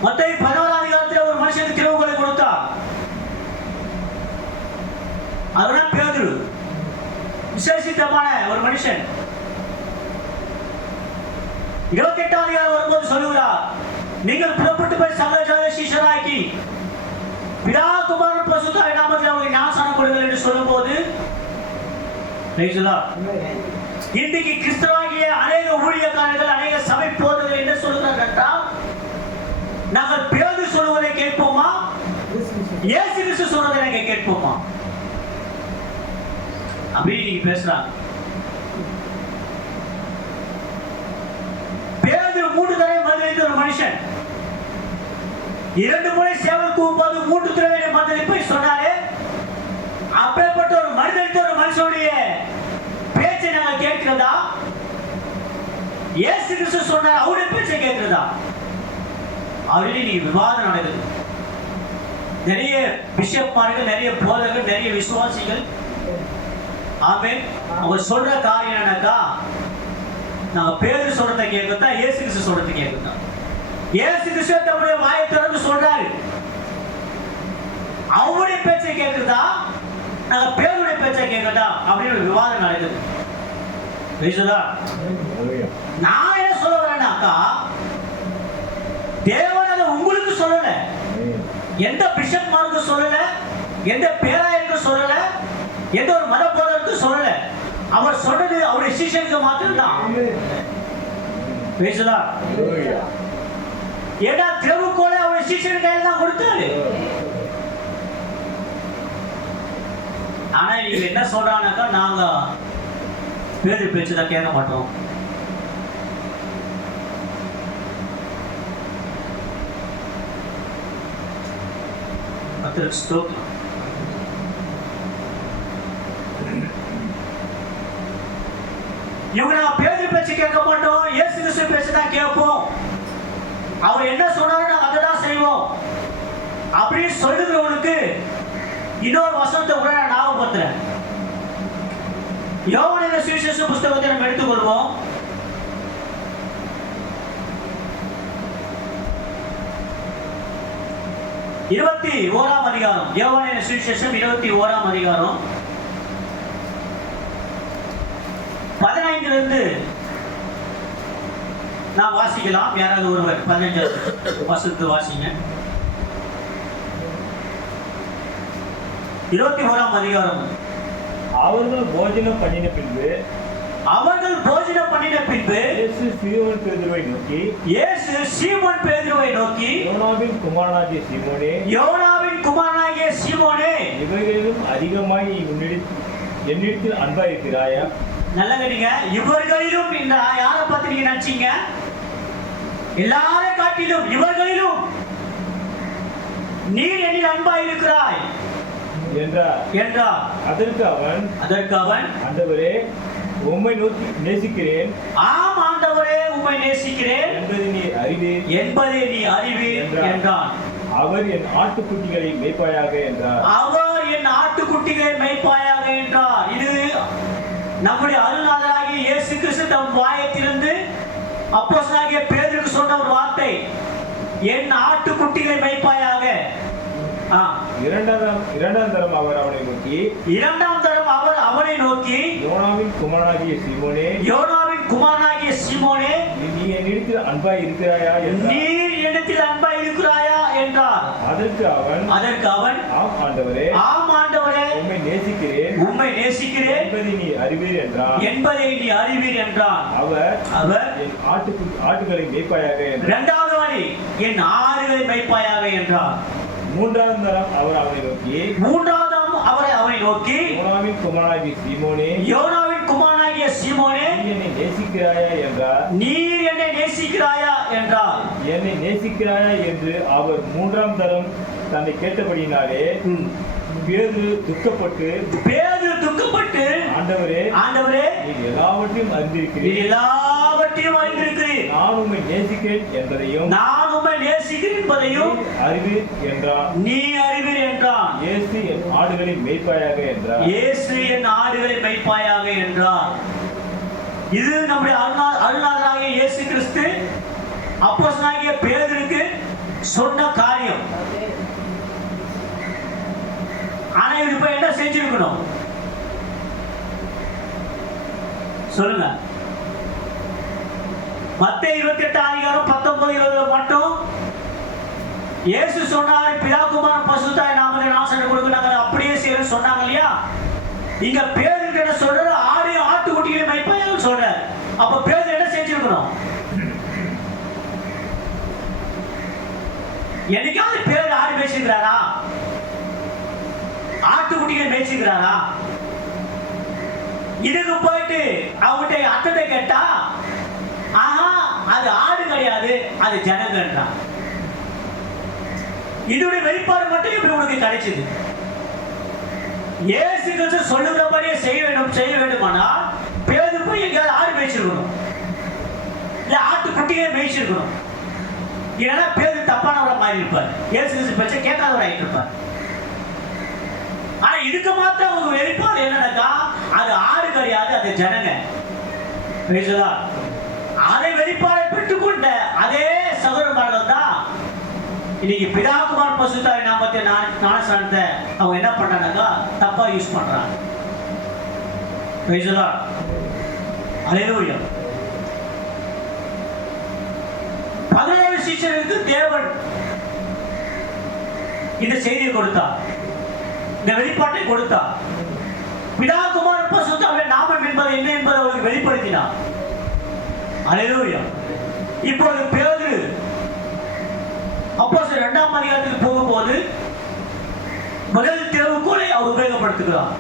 மத்தேயு 11ஆம் அதிகாரத்தில் ஒரு மனுஷனுக்கு திறவுகோலை கொடுத்தார். அவர்தான் பேதுரு, விசேஷித்தமான ஒரு மனுஷன். 28ஆம் அதிகாரம் வரும்போது சொல்லுகிறார், நீங்கள் புறப்பட்டு போய் சகல ஜாதியை சீஷராக்கி பிதா குமாரன் பரிசுத்த ஆவியின் நாமத்தில் அவர்களுக்கு ஞானஸ்நானம் கொடுங்கள் என்று சொல்லும்போது, இன்றைக்கு கிறிஸ்தவாகிய அநேக ஊழியக்காரர்கள், அநேக சபை போதகர்கள் என்ன சொல்லுகிறார்கள் என்றால், நாங்கள் பேதுரு சொல்லுவதை கேட்போமா, இயேசு கிறிஸ்து சொல்வதை நாங்கள் கேட்போமா அப்படி நீங்க பேசுறாங்க. பேதுரு 3 தடவை மறுதலித்த ஒரு மனுஷன், 2 முறை சேவல் கூவும்போது 3 தடவை மறுதலிப்பை சொன்னாரே, அப்பேற்பட்ட ஒரு மறுதலித்த ஒரு மனுஷனுடைய பேச்சை நாங்கள் கேட்கிறதா, இயேசு கிறிஸ்து சொன்னார் அவருடைய பேச்சை கேட்கிறதா அப்படின்னு நீ விவாதம் நடக்குது. நிறைய பிஷப்மார்கள், நிறைய போதகர்கள், நிறைய விசுவாசிகள் ஆமென் அவர் சொல்ற காரியம் என்னக்கா, நாங்க பேதுரு சொல்றதை கேட்கிறதா, இயேசு கிறிஸ்து சொல்றதை கேட்கிறதா? இயேசு கிறிஸ்து தம்முடைய வாயை திறந்து சொல்றாரு, அவருடைய பேச்சை கேட்கிறதா, நாங்க பேதுருடைய பேச்சை கேட்கிறதா அப்படின்னு ஒரு விவாதம் நடக்குது. நான் என்ன சொல்ல வரேன்னாக்கா, தேவன் அதை உங்களுக்கு சொல்லல, எந்த பிஷப்மாருக்கு சொல்லல, எந்த பேராயருக்கு சொல்லல, எந்த ஒரு மத போதகருக்கு சொல்லல. அவர் சொன்னது அவருடைய சிஷ்யனுக்கு மாத்திரம்தான். ஏன்னா திறவுகோலை அவருடைய சிஷ்யன் கையில் தான் கொடுத்தாரு. ஆனா இவங்க என்ன சொல்றாங்கன்னாக்கா, நாங்க பேதுரு பேச்சுதான் கேட்க மாட்டோம். இவங்க நான் பேதுரு பேச்சு கேட்க மாட்டோம், இயேசு கிறிஸ்து பேச்சு தான் கேட்போம், அவர் என்ன சொன்னாரோ நாங்கள் அதை தான் செய்வோம் அப்படின்னு சொல்லுகிறவனுக்கு இன்னொரு வசனத்தை கூட நான் ஞாபகப்படுத்துறேன். யோவானின் சுவிசேஷ புஸ்தகத்தை நம்ம எடுத்துக்கொள்வோம். இருபத்தி 1ஆம் அதிகாரம், யோவானின் சுவிசேஷம் 21ஆம் அதிகாரம் 15 நான் வாசிக்கலாம். யாராவது ஒருவர் 15 வசனத்தை வாசிங்க. 21ஆம் அதிகாரம். அவர்கள் போஜனம் பண்ணின பின்பு இயேசு சீமோன் பேதுருவை நோக்கி யோனாவின் குமாரனாகிய சீமோனே, இவைகளிலும் அதிகமாய் என்னிடத்தில் அன்பா இருக்கிறாயா? நல்லா கேட்டீங்க. இவர்களிலும் யாரை பத்தி நீங்க நினைச்சீங்க? எல்லாரை காட்டிலும் இவர்களிலும் நீர் என்னில் அன்பா இருக்கிறாய் என்றார். அதற்கு அவன் ஆண்டவரே, உம்மை நோக்கி நேசிக்கிறேன். ஆம் ஆண்டவரே, உம்மை நேசிக்கிறேன் என்பதை நீ அறிவீர் என்றான். அவர் என் ஆட்டுக்குட்டிகளை மேய்ப்பாயாக என்றார். இது நம்முடைய அருள்நாதராகிய இயேசு கிறிஸ்து தம் வாயத்திலிருந்து அப்போஸ்தலனாகிய பேதுருக்கு சொன்ன ஒரு வார்த்தை, என் ஆட்டுக்குட்டிகளை மேய்ப்பாயாக. இரண்டாம் தரம் அவர் அவனை நோக்கி யோனாவின் குமாரனாகிய சீமோனே, நீ என்னிடத்தில் அன்பாய் இருக்கிறாயா என்றார். அதற்கு அவன் ஆம் ஆண்டவரே, உம்மை நேசிக்கிறேன் என்பதை நீ அறிவீர் என்றான். அவர் என் ஆட்டுகளை மேய்ப்பாயாக என்றார். இரண்டாவது வாரி, என் ஆடுகளை மேய்ப்பாயாக என்றார். மூன்றாவது தரம் அவர் அவனை நோக்கி யோனாவின் குமாரனாகிய சீமோனே, நீர் என்னை நேசிக்கிறாயா என்றார். என்னை நேசிக்கிறாயா என்று அவர் மூன்றாம் தரம் தன்னை கேட்டபடினாலே பேதுரு துக்கப்பட்டு ஆண்டவரே, நீர் எல்லாவற்றையும் அறிந்திருக்கிறீர், நான் உம்மை நேசிக்கிறேன் என்பதையும் அறிவீர் என்றான். நீ அறிவீர் என்றான். இயேசு என் ஆடுகளை மேய்ப்பாயாக என்றார். இது நம்முடைய அருளாளராகிய இயேசு கிறிஸ்து அப்போஸ்தலனாகிய பேதுருக்கு சொன்ன காரியம். ஆனா இவர் இப்ப என்ன செஞ்சிருக்கணும் சொல்லுங்க. மத்தேயு 28:19-20 மட்டும் இயேசு சொன்னார், பிதா குமாரன் பரிசுத்தாவின் நாமத்தில் ஆசீர்வாதம் கொடுக்க நாங்கள் அப்படியே செய்ய சொன்னாங்க இல்லையா? இங்க பேதுரு என்ன சொல்றாரு? ஆடையும் ஆட்டுக்குட்டிகளையும் மேய்ப்பார்கள் சொல்றாரு. அப்ப பேதுரு என்ன செஞ்சிருக்கணும்? என்னைக்காவது பேதுரு ஆடு மேய்ச்சிருக்கிறாரா? ஆட்டுக்குட்டிகளை மேய்ச்சிருக்கிறாரா? இதுக்கு போயிட்டு அவங்ககிட்ட அர்த்தத்தை கேட்டா, ஆஹா அது ஆடு கிடையாது, அது ஜனங்கன்றான். இதோட வெளிப்பாடு மட்டும் இப்படி உனக்கு கிடைச்சது. இயேசு கிறிஸ்து சொல்லுகிறபடியே செய்ய வேண்டுமானால் பேதுரு போய் எங்கேயாவது ஆடு மேய்ச்சிருக்கணும், இல்ல ஆட்டுக்குட்டியை மேய்ச்சிருக்கணும். இல்லைன்னா பேதுரு தப்பானவரை மாறி இருப்பார், இயேசு கிறிஸ்து பேச்ச கேட்காதவர் ஆகிட்டு இருப்பார். ஆனா இதுக்கு மாத்திரம் ஒரு வெளிப்பாடு என்னன்னாக்கா, அது ஆடு கிடையாது, அது ஜனங்க. அதை வெளிப்பாடை பெற்றுக்கொண்ட அதே சகோதரர்கள் தான் இன்னைக்கு பிதா குமாரன் பரிசுத்தாவின் நாமத்தில் ஞானஸ்நானத்தை அவங்க என்ன பண்றாங்கன்னாக்கா தப்பா யூஸ் பண்றாங்க. அல்லேலூயா. 11 சீஷர்களுக்கு தேவன் இந்த செய்தியை கொடுத்தார், இந்த வெளிப்பாட்டை கொடுத்தார். பிதா குமாரன் பரிசுத்தாவின் நாமம் என்பது என்ன என்பதை அவருக்கு வெளிப்படுத்தினார். அல்லேலூயா. இப்போது பேதுரு அப்போஸ்தலர் 2ஆம் அதிகாரத்துக்கு போகும்போது முதல் திறவுகோலை அவர் உபயோகப்படுத்துகிறார்.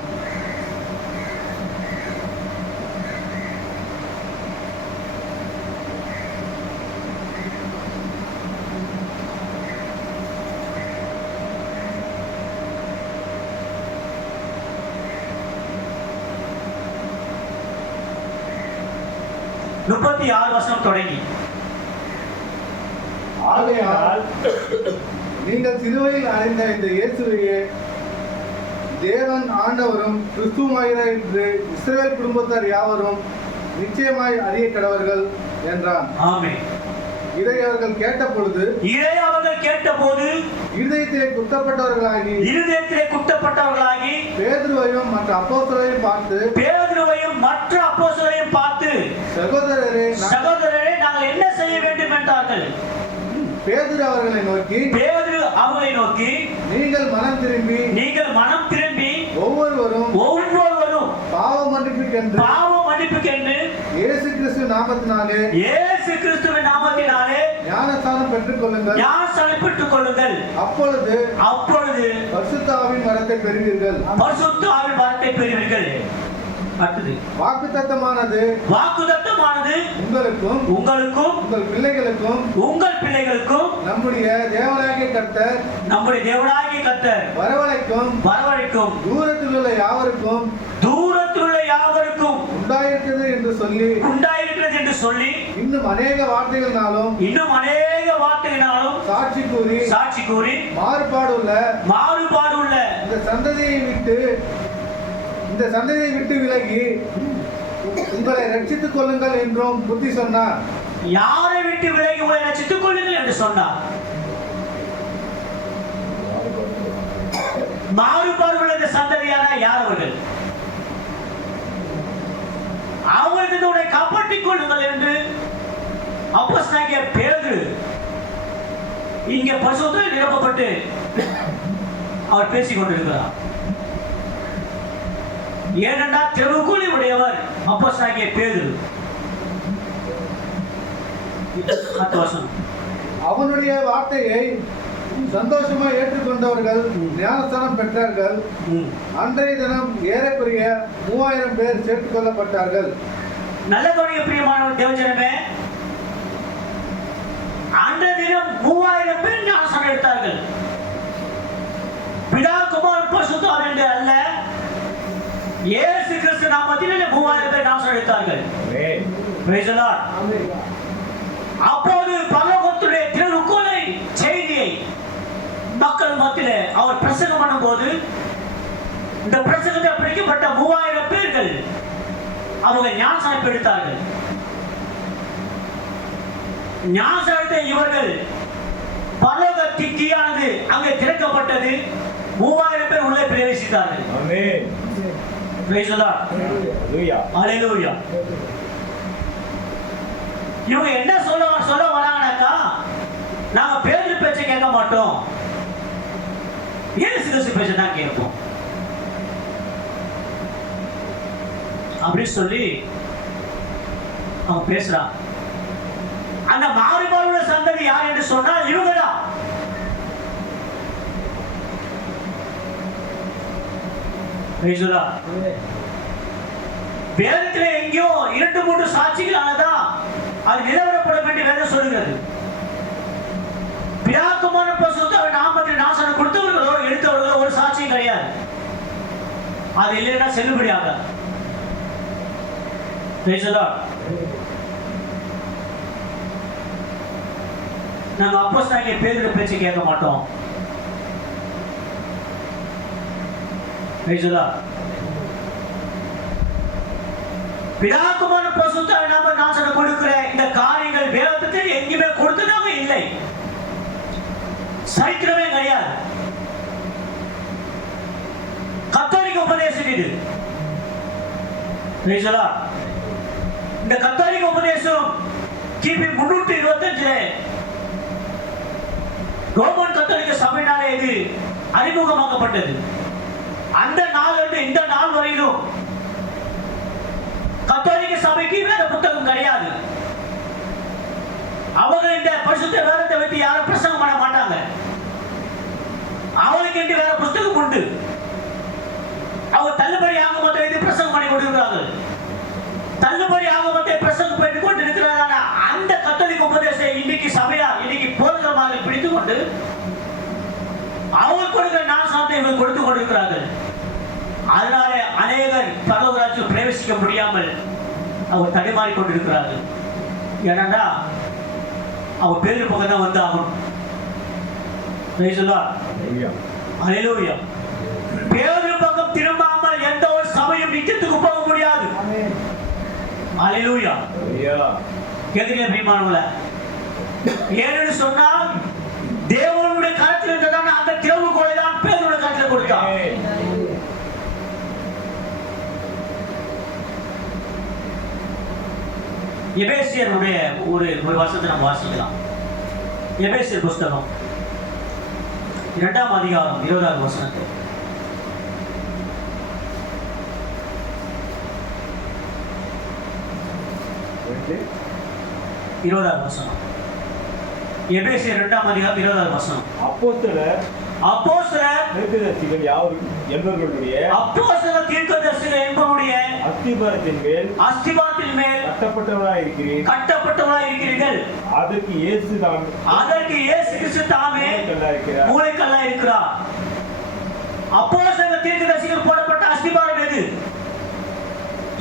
முப்பத்தி 6 வசனம் தொடங்கி, ஆகையால் நீங்கள் சிலுவையில் அறைந்த இந்த இயேசுவையே தேவன் ஆண்டவரும் கிறிஸ்துவாகிற என்று இஸ்ரவேல் குடும்பத்தார் யாவரும் நிச்சயமாய் அறிய கடவர்கள் என்றான். ஆமென். இதை அவர்கள் கேட்டபோது இருதயத்திலே குத்தப்பட்டவர்களாகி பேதுருவையும் மற்ற அப்போஸ்தலரையும் பார்த்து சகோதரரே நாங்கள் என்ன செய்ய வேண்டும் என்றார்கள். பேதுரு அவர்களை நோக்கி நீங்கள் மனம் திரும்பி ஒவ்வொருவரும் பாவ மன்னிப்புக்கென்று இயேசு கிறிஸ்துவின் நாமத்தினாலே ஞானஸ்நானம் பெற்றுக் கொள்ளுங்கள். அப்பொழுது பரிசுத்த ஆவியின் வரத்தை பெறுவீர்கள். வாக்குத்தத்தமானது உங்களுக்கும் உங்கள் பிள்ளைகளுக்கும் நம்முடைய தேவனாகிய கர்த்தர் வரவழைக்கும் தூரத்தில் உள்ள யாவருக்கும் உண்டாயிருக்கிறது என்று சொல்லி இன்னும் அநேக வார்த்தைகளினாலும் சாட்சி கூறி மாறுபாடுள்ள இந்த சந்ததியை விட்டு விலகி உங்களை ரட்சித்துக் கொள்ளுங்கள் என்றும் புத்தி சொன்னார். யாரை விட்டு விலகி உங்களை ரட்சித்துக் கொள்ளுங்கள் என்று சொன்னார்? மாறுபாடுள்ள இந்த சந்ததியான யார் அவர்கள்? அவங்களுக்கு உங்களை காப்பாற்றிக் கொள்ளுங்கள் என்று அப்போஸ்தலனாகிய பேதுரு இங்க பரிசுத்தால் நிரப்பப்பட்டு அவர் பேசிக் கொண்டிருக்கிறார். ஏனென்றால் தெருவுக்குள்ளே உடையவர் அப்போஸ்தலனாகிய பேதுரு. அவனுடைய வார்த்தையை சந்தோஷமாக ஏற்றுக்கொண்டவர்கள் ஞானஸ்நானம் பெற்றார்கள். அன்றைய தினம் ஏறக்குறைய 3000 பேர் சேர்த்துக் கொள்ளப்பட்டார்கள். நல்ல பிரியமானவர் தேவஜனமே, அன்றைய தினம் 3000 பேர் ஞானஸ்நானம் எடுத்தார்கள். பிதா குமாரன் பரிசுத்த ஆவி என்று அல்ல, இயேசு கிறிஸ்து நாமத்திலே 3000 பேர் ஞானஸ்நானம் எடுத்தார்கள். Praise the Lord. அப்போது பரலோகத்துடைய திருவுக்கோலை செய்தியை மக்கள் மத்தியிலே அவர் பிரசங்கம் பண்ணும்போது இந்த பிரசங்கத்தை பிடிக்கப்பட்ட 3000 பேர்கள் அவங்க ஞானஸ்நானம் எடுத்தார்கள். ஞானஸ்நானத்தை இவர்கள் பரலோக தீயானது அங்கே திறக்கப்பட்டது. 3000 பேர் உள்ளே பிரவேசித்தார்கள். ஆமென். Price the lord. ஹalleluya. ஹalleluya. இவங்க என்ன சொல்ல வராங்கனாக்கா, நாங்க பேதுரு பேச்சை கேட்க மாட்டோம், இயேசு கிறிஸ்து பேச்சை தான் கேட்போம் அப்படி சொல்லி அவங்க பேசுறாங்க. அந்த மாறுபாடுள்ள சந்ததி யார் என்று சொன்னால் இவங்கதான். வேதத்திலே எங்கேயோ 2-3 சாட்சிகளானதான் அது நிலவரப்பட வேண்டிய வேதம் சொல்லுகிறது. பிதாக்குமான பரிசுத்த நாமத்தில் ஞானஸ்நானம் கொடுத்தவர்களோ எடுத்தவர்களோ ஒரு சாட்சியும் கிடையாது. அது இல்லைன்னா செல்லுபடியாக. நாங்க அப்போஸ்தலனாகிய பேதுரு பேச்சை கேட்க மாட்டோம். பிதாக்குமான பரிசுத்த நாமத்தில் ஞானஸ்நானம் கொடுக்கிற இந்த காரியங்கள் வேதத்தில் எங்கேயுமே கொடுத்ததாக இல்லை, சரித்திரமே கிடையாது. கத்தோலிக்க உபதேசம் இது. இந்த கத்தோலிக்க உபதேசம் கிபி 325 ரோமன் கத்தோலிக்க சபையினாலே இது அறிமுகமாக்கப்பட்டது. அந்த நாள் இந்த நாள் வரையிலும் கத்தோலிக்க சபைக்கு வேற புத்தகம் கிடையாது. அவங்க இந்த பரிசுத்த வேதத்தை வைத்து யாரும் பிரசங்கம் பண்ண மாட்டாங்க. அவங்களுக்கு என்று வேற புத்தகம் உண்டு. அவங்க தள்ளுபடி ஆகமத்தை வைத்து பிரசங்கம் பண்ணி கொண்டிருக்கிறார்கள். தள்ளுபடி ஆகமத்தை பிரசங்கம் பண்ணி கொண்டிருக்கிறார்கள். அந்த கத்தோலிக்க உபதேசத்தை இன்னைக்கு சபையார், இன்னைக்கு போதகமாக பிடித்துக் கொண்டு அவங்க கொடுக்கிற ஞானஸ்நானத்தை இவர்கள் கொடுத்து கொண்டிருக்கிறார்கள். அதனாலே அநேகர் பரலோக ராஜ்யத்தில் பிரவேசிக்க முடியாமல் அவர் தடுமாறி கொண்டிருக்கிறார்கள். ஏன்னா அவர் பேரு பக்கம் தான் வந்து ஆகணும். ஹalleluya. பேரு பக்கம் திரும்பாமல் எந்த ஒரு சபையும் நிச்சயத்துக்கு போக முடியாது. ஹalleluya. கேக்குறீங்க பிரியமானவர்களே? ஏன்னு சொன்னால் தேவனுடைய கரத்தில் இருந்ததான அந்த திறவுகோலை தான் பேதுருடைய கரத்தில் கொடுத்தார். எபேசியருடைய ஒரு வசனத்தை நம்ம வாசிக்கலாம். எபேசியர் புஸ்தகம் 2ஆம் அதிகாரம் 20வது வசனத்தை. எபேசியர் 2ஆம் அதிகாரம் 20வது வசனம். அப்போஸ்தலர் தீர்க்கதரிசிகள் யாவரும் என்பவர்களுடைய தீர்க்கதரிசிகள் என்பவருடைய அஸ்திபாரத்தின் மேல் கட்டப்பட்டவராய் இருக்கிறீர்கள். அதற்கு இயேசு கிறிஸ்து தாமே மூலைக்கல்லாய் இருக்கிறார். அப்போஸ்தலர் தீர்க்கதரிசிகள் போடப்பட்ட அஸ்திபாரம் எது?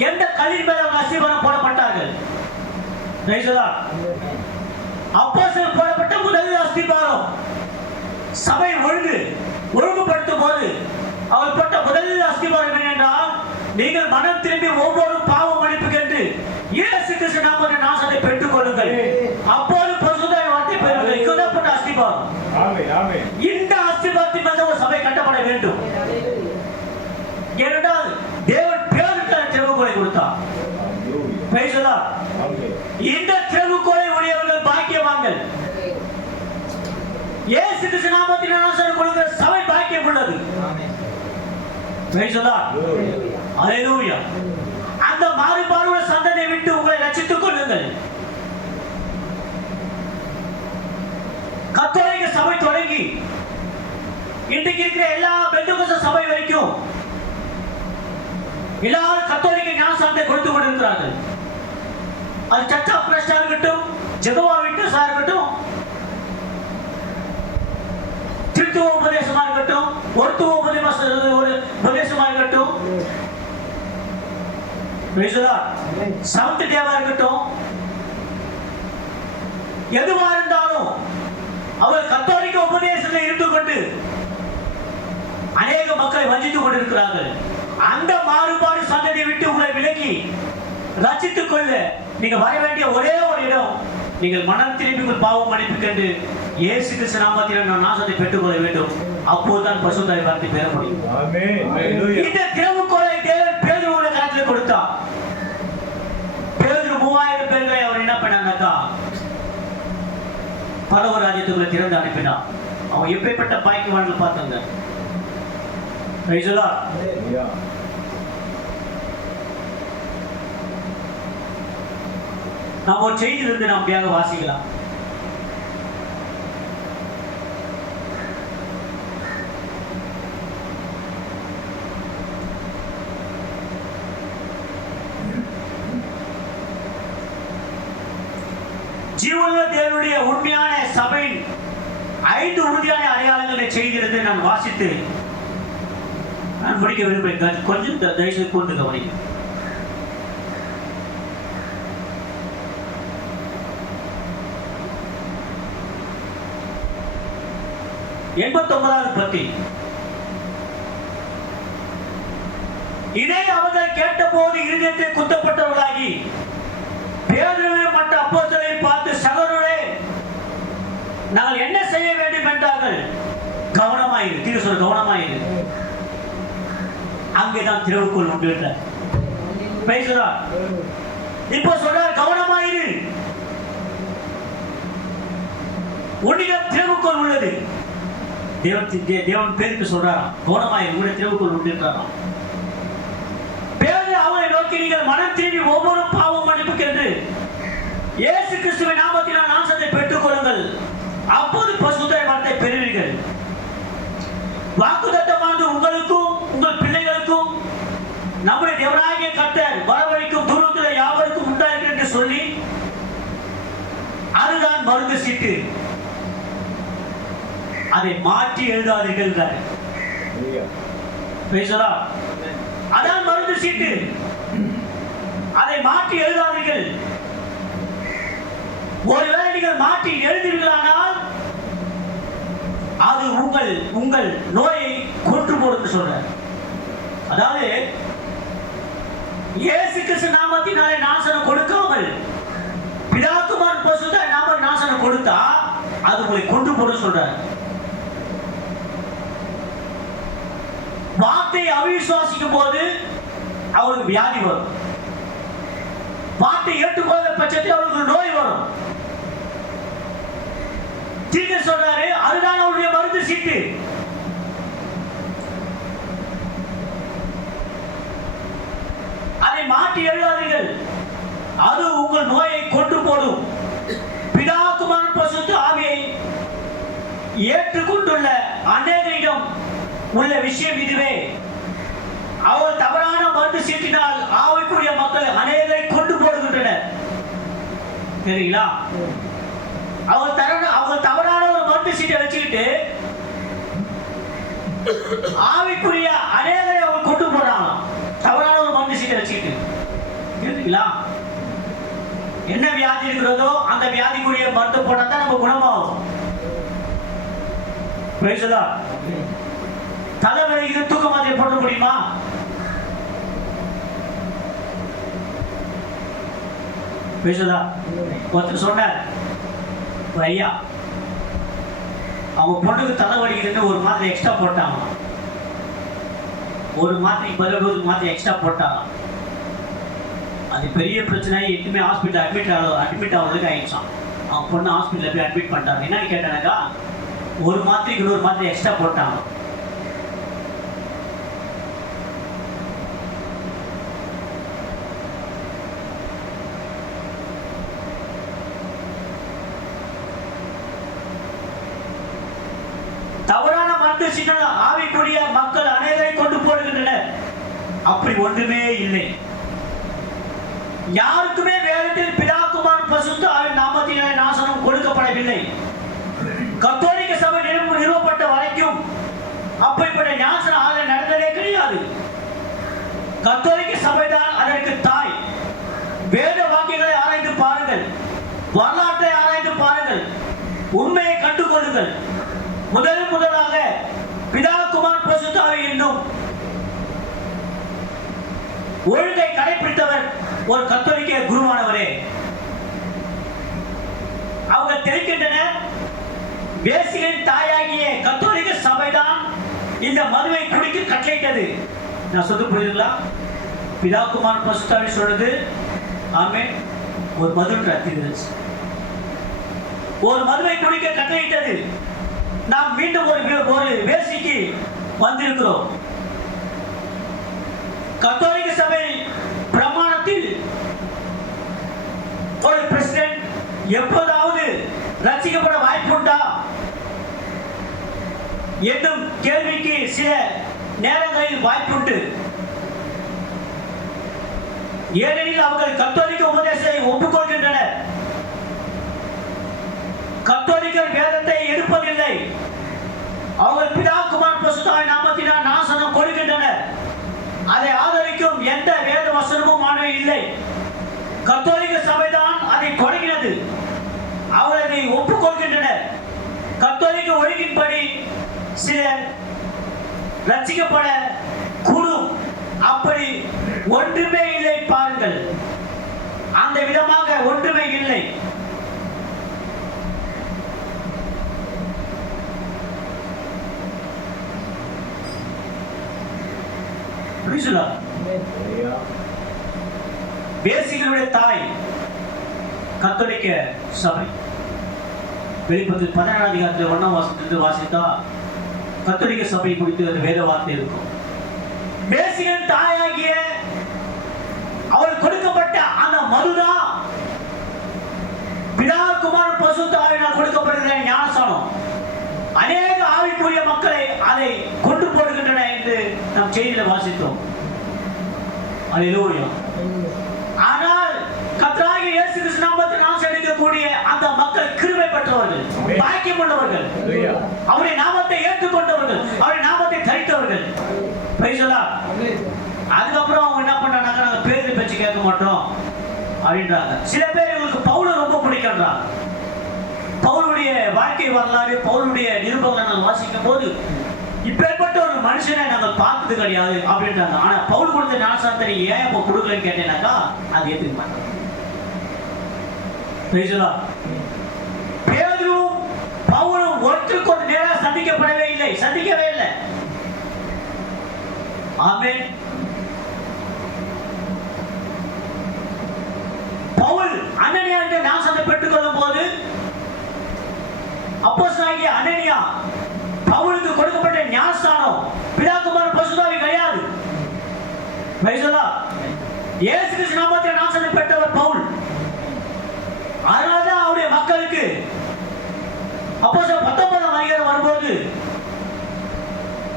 எந்த கல்லின் மேல் அவங்க அஸ்திபாரம் போடப்பட்டார்கள்? அப்போஸ்தலர் போடப்பட்ட முதல் அஸ்திபாரம் சபை ஒழுங்குபடுத்தும் போது அவர் போட்ட முதல் அஸ்திபாரம் என்னென்றால், நீங்கள் மனம் திரும்பி ஒவ்வொரு பாவ மன்னிப்புக்கு என்று இயேசு கிறிஸ்து நாமத்தில் ஞானஸ்நானத்தை பெற்றுக் கொள்ளுங்கள். அப்போது பரிசுத்த வார்த்தை பெறுவீர்கள். இதுதான் போட்ட அஸ்திபாரம். இந்த அஸ்திபாரத்தின் மேல் ஒரு சபை கட்டப்பட வேண்டும். ஏனென்றால் தேவன் பேருக்கு திறவுகோலை கொடுத்தார். இந்த திறவுகோலை உடையவர்கள் பாக்கியவான்கள். இயேசு கிறிஸ்து நாமத்தில் ஞானஸ்நானம் கொடுக்கிற சபை பாக்கியம் உள்ளது. ஹalleluya. அந்த மாறுபாடுள்ள சந்ததியை விட்டு உங்களை ரட்சித்துக் கொள்ளுங்கள். கத்தோலிக்க சபை தொடங்கி இன்றைக்கு இருக்கிற எல்லா பெந்தெகோஸ்தே சபை வரைக்கும் எல்லாரும் கத்தோலிக்க ஞானஸ்நானத்தை கொடுத்து கொண்டிருக்கிறார்கள். அது சர்ச் ஆஃப் கிரைஸ்டா இருக்கட்டும், ஜெகோவா விட்னஸா இருக்கட்டும், திருத்துவ உபதேசமா இருக்கட்டும், ஒருத்துவ உபதேசமா இருக்கட்டும், சவுத் டேவா இருக்கட்டும், எதுவா இருந்தாலும் அவர் கத்தோலிக்க உபதேசத்தில் இருந்து கொண்டு அநேக மக்களை வஞ்சித்துக் கொண்டிருக்கிறார்கள். அந்த மாறுபாடு சந்ததியை விட்டு உங்களை விலகி ரட்சித்துக் கொள்ள நீங்க வர வேண்டிய ஒரே ஒரு இடம், நீங்கள் மனம் திரும்பி உங்கள் பாவம் மன்னிப்பு கண்டு இயேசு கிறிஸ்து நாமத்தில் நான் நாசத்தை பெற்றுக்கொள்ள வேண்டும். அப்போதுதான் பரிசுத்த வார்த்தை பெற முடியும். ஆமென். ஹalleluya. இந்த திறவுகோலை தேவன் பேதுருவுடைய கரத்தில் கொடுத்தார். பேதுரு 3000 பேர்களை அவர் என்ன பண்ணாங்கக்கா, பரலோக ராஜ்யத்துக்குள்ள திறந்து அனுப்பினார். அவன் எப்பேற்பட்ட பாக்கியவான்கள் பார்த்தாங்க. Praise the Lord. ஹalleluya. நாம் ஒரு செய்தியிலிருந்து நாம் அப்படியாக வாசிக்கலாம். ஜீவனுள்ள தேவனுடைய உண்மையான சபையின் 5 உறுதியான அடையாளங்களை செய்கிறது நான் வாசித்து நான் முடிக்க விரும்புகிறேன். கொஞ்சம் தயவுசெய்து கூர்ந்து கவனிங்க. பத்தி இதை அவர்கள் கேட்டபோது இருதயத்தை குத்தப்பட்டவர்களாகி பேதுருவை மற்ற அப்போஸ்தலரை பார்த்து, சகோதரரே, நாங்கள் என்ன செய்ய வேண்டும் என்றார்கள். கவனமாயிரு, தீர்வு சொல்ல கவனமாயிரு. அங்கேதான் திறவுக்குள் உண்டு என்றார். பேசுறார். இப்போ சொல்றார், கவனமாயிரு, உன்னிடம் திறவுக்குள் உள்ளது. தேவன் பேருக்கு சொல்றாராம், கவனமாயிரு, உன்னுடைய திறவுக்குள் உண்டு என்றாராம். பேதுரு அவரை நோக்கி, நீங்கள் மனம் திரும்பி ஒவ்வொரு பாவம் மன்னிப்புக்கென்று இயேசு கிறிஸ்துவின் நாமத்தினால் நாசத்தை பெற்றுக் கொள்ளுங்கள், அப்போது பரிசுத்த வார்த்தை பெறுவீர்கள். வாக்குத்தத்தமானது உங்களுக்கும் உங்கள் பிள்ளைகளுக்கும் நம்முடைய தேவனாகிய கர்த்தர் வரவழைக்கும் தூரத்தில் யாவருக்கும் உண்டாயிருக்கு என்று சொல்லி, அதுதான் மருந்து சீட்டு, அதை மாற்றி எழுதாதீர்கள். அதான் மருந்து சீட்டு, அதை மாற்றி எழுதாதீர்கள். ஒருவேளை நீங்கள் மாற்றி எழுதுவீர்களானால் அது உங்கள் நோயை கொன்று போடுன்னு சொல்றார். அதாவது இயேசு கிறிஸ்து நாமத்தினாலே நாசனம் கொடுக்காமல் பிதாகுமாரன் பரிசுத்த நாம நாசனம் கொடுத்தா அது உங்களை கொன்று போடுன்னு சொல்றார். வார்த்தையை அவிசுவாசிக்கும் போது அவருக்கு வியாதி வரும். வார்த்தை ஏற்றுக்கொள்ள பட்சத்தில் அவருக்கு நோய் வரும். தீர்க்க சொல்றாரு, அதுதான் அவருடைய மருந்து சீட்டு. அதை மாற்றி எழுதாதீர்கள், அது உங்கள் நோயை கொண்டு போடும். பிதாகுமாரன் பரிசுத்த ஆவியை ஏற்றுக்கொண்டுள்ள அநேகரிடம் உள்ள விஷயம் இதுவே. அவர் தவறான மருந்து சீட்டினால் ஆவிக்குரிய மக்கள் அநேகரை கொண்டு போடுகின்றனர். சரிங்களா? அவர் தவறான ஒரு மருந்து சீட்டை வச்சுக்கிட்டு ஆவிக்குரிய அநேகரை அவர் கொண்டு போறாங்க. தவறான ஒரு மருந்து சீட்டை வச்சுக்கிட்டு இருக்குங்களா? என்ன வியாதி இருக்கிறதோ அந்த வியாதிக்குரிய மருந்து போட்டா தான் நம்ம குணமாகும். தலைவரை இது தூக்க மாத்திரை போட முடியுமா? பேசுதா? ஒருத்தர் சொன்னார், ஐயா அவங்க பொண்ணுக்கு தலை வலிக்குதுன்னு ஒரு மாத்திரை எக்ஸ்ட்ரா போட்டாங்க. ஒரு மாத்திரைக்கு பதில் ஒரு மாத்திரை எக்ஸ்ட்ரா போட்டாங்க. அது பெரிய பிரச்சனை. எதுவுமே ஹாஸ்பிட்டல் அட்மிட் ஆகிறதுக்கு ஆயிடுச்சான். அவங்க பொண்ணு ஹாஸ்பிட்டலில் போய் அட்மிட் பண்ணிட்டாங்க. என்னன்னு கேட்டானாக்கா, ஒரு மாத்திரைக்கு இன்னொரு மாத்திரை எக்ஸ்ட்ரா போட்டாங்க. தவறான மருந்து சீட்டை ஆவிக்குரிய மக்கள் அநேகரை கொண்டு போடுகின்றனர். அப்படி ஒன்றுமே இல்லை. யாருக்குமே வேதத்தில் பிதாகுமாரன் பரிசுத்த ஆவியின் நாமத்தினாலே நாசனம் கொடுக்கப்படவில்லை. கத்தோலிக்க சபை நிறுவப்பட்ட வரைக்கும் அப்படிப்பட்ட ஞாசன ஆலை நடந்ததே கிடையாது. கத்தோலிக்க சபைதான் அதற்கு தாய். வேத வாக்கியங்களை ஆராய்ந்து பாருங்கள், வரலாற்றை ஆராய்ந்து பாருங்கள், உண்மையை கண்டுகொள்ளுங்கள். முதலாக பிதாகுமாரன் பரிசுத்த ஆவி என்னும் ஒழுங்கை கடைபிடித்தவர் ஒரு கத்தோலிக்க குருவானவரே, அவங்க தெரிவிக்கின்றனர், வேசிகளின் தாயாகிய கத்தோலிக்க சபைதான் இந்த மதுவை குடிக்க கட்டளையிட்டது. நான் சொல்ல புரியுதுங்களா? பிதா குமாரன் பரிசுத்த ஆவி சொல்றது ஆமென். ஒரு மதுன்ற தீர்ச்சு ஒரு மதுவை குடிக்க கட்டளையிட்டது. நாம் மீண்டும் ஒரு வேசிக்கு வந்திருக்கிறோம். கத்தோலிக்க சபை பிரமாணத்தில் ஒரு பிரசிடென்ட் எப்போதாவது ரட்சிக்கப்பட வாய்ப்புண்டா என்னும் கேள்விக்கு சில நேரங்களில் வாய்ப்புண்டு. ஏனெனில் அவர்கள் கத்தோலிக்க உபதேசத்தை ஒப்புக்கொள்கின்றனர். கத்தோலிக்கர் வேதத்தை எடுப்பதில்லை. அவர்கள் பிதா குமாரன் பரிசுத்த ஆவி நாமத்தினால் நாசனம் கொடுக்கின்றனர். அதை ஆதரிக்கும் எந்த வேத வசனமும் இல்லை. கத்தோலிக்க சபைதான் அதை தொடங்கினது. அவர்கள் அதை ஒப்புக்கொள்கின்றனர். கத்தோலிக்க ஒழுங்கின்படி சிலர் ரட்சிக்கப்பட கூடும். அப்படி ஒன்றுமே இல்லை. பாருங்கள், அந்த விதமாக ஒன்றுமே இல்லை. வேசிகளுடைய தாய் கத்தோலிக்க சபை. வெளிப்பத்தில் 17ஆம் அதிகாரத்தில் 1ஆம் வசனத்திலிருந்து வாசித்தா கத்தோலிக்க சபை குறித்து வேத வார்த்தை இருக்கும். வேசிகளின் தாயாகிய அவள் கொடுக்கப்பட்ட அந்த மதுதான் பிதா குமாரன் பரிசுத்த ஆவியினால் கொடுக்கப்படுகிற ஞானஸ்நானம். அநேக ஆவிக்குரிய மக்களை அதை கொண்டு போடுகின்றன என்று நாம் செய்தியில வாசித்தோம். அல்லேலூயா. ஆனால் கர்த்தராகிய இயேசு கிறிஸ்து நாமத்தில் நாசம் எடுக்கக்கூடிய அந்த மக்கள் கிருபை பெற்றவர்கள், பாக்கியம் உள்ளவர்கள், அவருடைய நாமத்தை ஏற்றுக்கொண்டவர்கள், அவருடைய நாமத்தை தரித்தவர்கள். அதுக்கப்புறம் அவங்க என்ன பண்றாங்க, நாங்க பேரு பேச்சு கேட்க மாட்டோம் அப்படின்றாங்க. சில பேர் இவங்களுக்கு பவுலை ரொம்ப பிடிக்கின்றாங்க. பவுலுடைய வாழ்க்கை வரலாறு, பவுலுடைய நிருபங்களை நாங்கள் வாசிக்கும் போது இப்பேற்பட்ட ஒரு மனுஷனை நாங்கள் பார்த்தது கிடையாது அப்படின்றாங்க. ஆனா பவுல் கொடுத்த ஞானஸ்நானத்தை ஏன் இப்போ கொடுக்கலன்னு கேட்டேனாக்கா அது ஏற்றுக்க மாட்டாங்க. பேதுருவும் பவுலும் ஒருத்தருக்கு நேராக சந்திக்கப்படவே இல்லை, சந்திக்கவே இல்லை. ஆமென். பவுல் அனனியாவிட்ட ஞானஸ்நானம் பெற்றுக் கொள்ளும் போது அப்போஸ்தலனாகிய அனனியா பவுலுக்கு கொடுக்கப்பட்ட ஞானஸ்நானம் பிதா குமாரன் பரிசுத்த ஆவி கிடையாது. இயேசு கிறிஸ்து நாமத்தில் ஞானஸ்நானம் பெற்றவர் பவுல். அதனால்தான் அவருடைய மக்களுக்கு அப்போஸ்தலர் 19ஆம் அதிகாரம் வரும்போது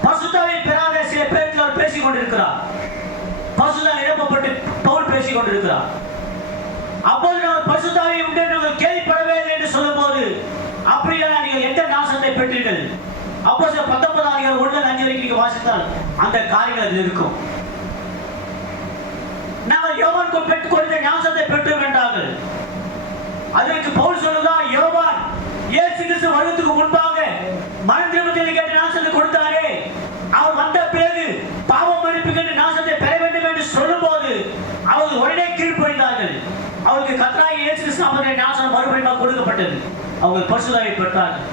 பரிசுத்த ஆவியை பெறாத சில பேருக்கு அவர் பேசிக் கொண்டிருக்கிறார். பரிசுத்த ஆவி நிரப்பப்பட்டு பவுல் பேசிக் கொண்டிருக்கிறார். அப்போது நாங்கள் பரிசுத்த ஆவியை உண்டு நாங்கள் கேள்விப்படவே இல்லை என்று சொல்லும் போது, அப்படியா நீங்கள் எந்த ஞானஸ்நானத்தை பெற்றீர்கள்? அப்போஸ்தலர் 19ஆம் அதிகாரம் 1-5 வரைக்கும் வாசித்தால் அந்த காரியங்கள் அதில் இருக்கும். நாங்கள் யோவான் பெற்றுக் கொடுத்த ஞானஸ்நானத்தை பெற்றோம் என்றார்கள். அதற்கு பவுல் சொல்லுகிறார், யோவான் இயேசு கிறிஸ்து வருவதற்கு முன்பாக மனம் திரும்புதலை கேட்டு ஞானஸ்நானத்தை கொடுத்தாரே, அவர் வந்த பிறகு பாவம் மன்னிப்புக்கு ஞானஸ்நானத்தை பெற வேண்டும் என்று சொல்லும்போது அவர்கள் உடனே கீழ்ப்படிந்தார்கள். அவருக்கு கர்த்தராகிய இயேசு கிறிஸ்து நாமத்தில் ஞானஸ்நானம் மறுபடியும் கொடுக்கப்பட்டது. அவர்கள் பரிசுத்த ஆவியை பெற்றார்கள்.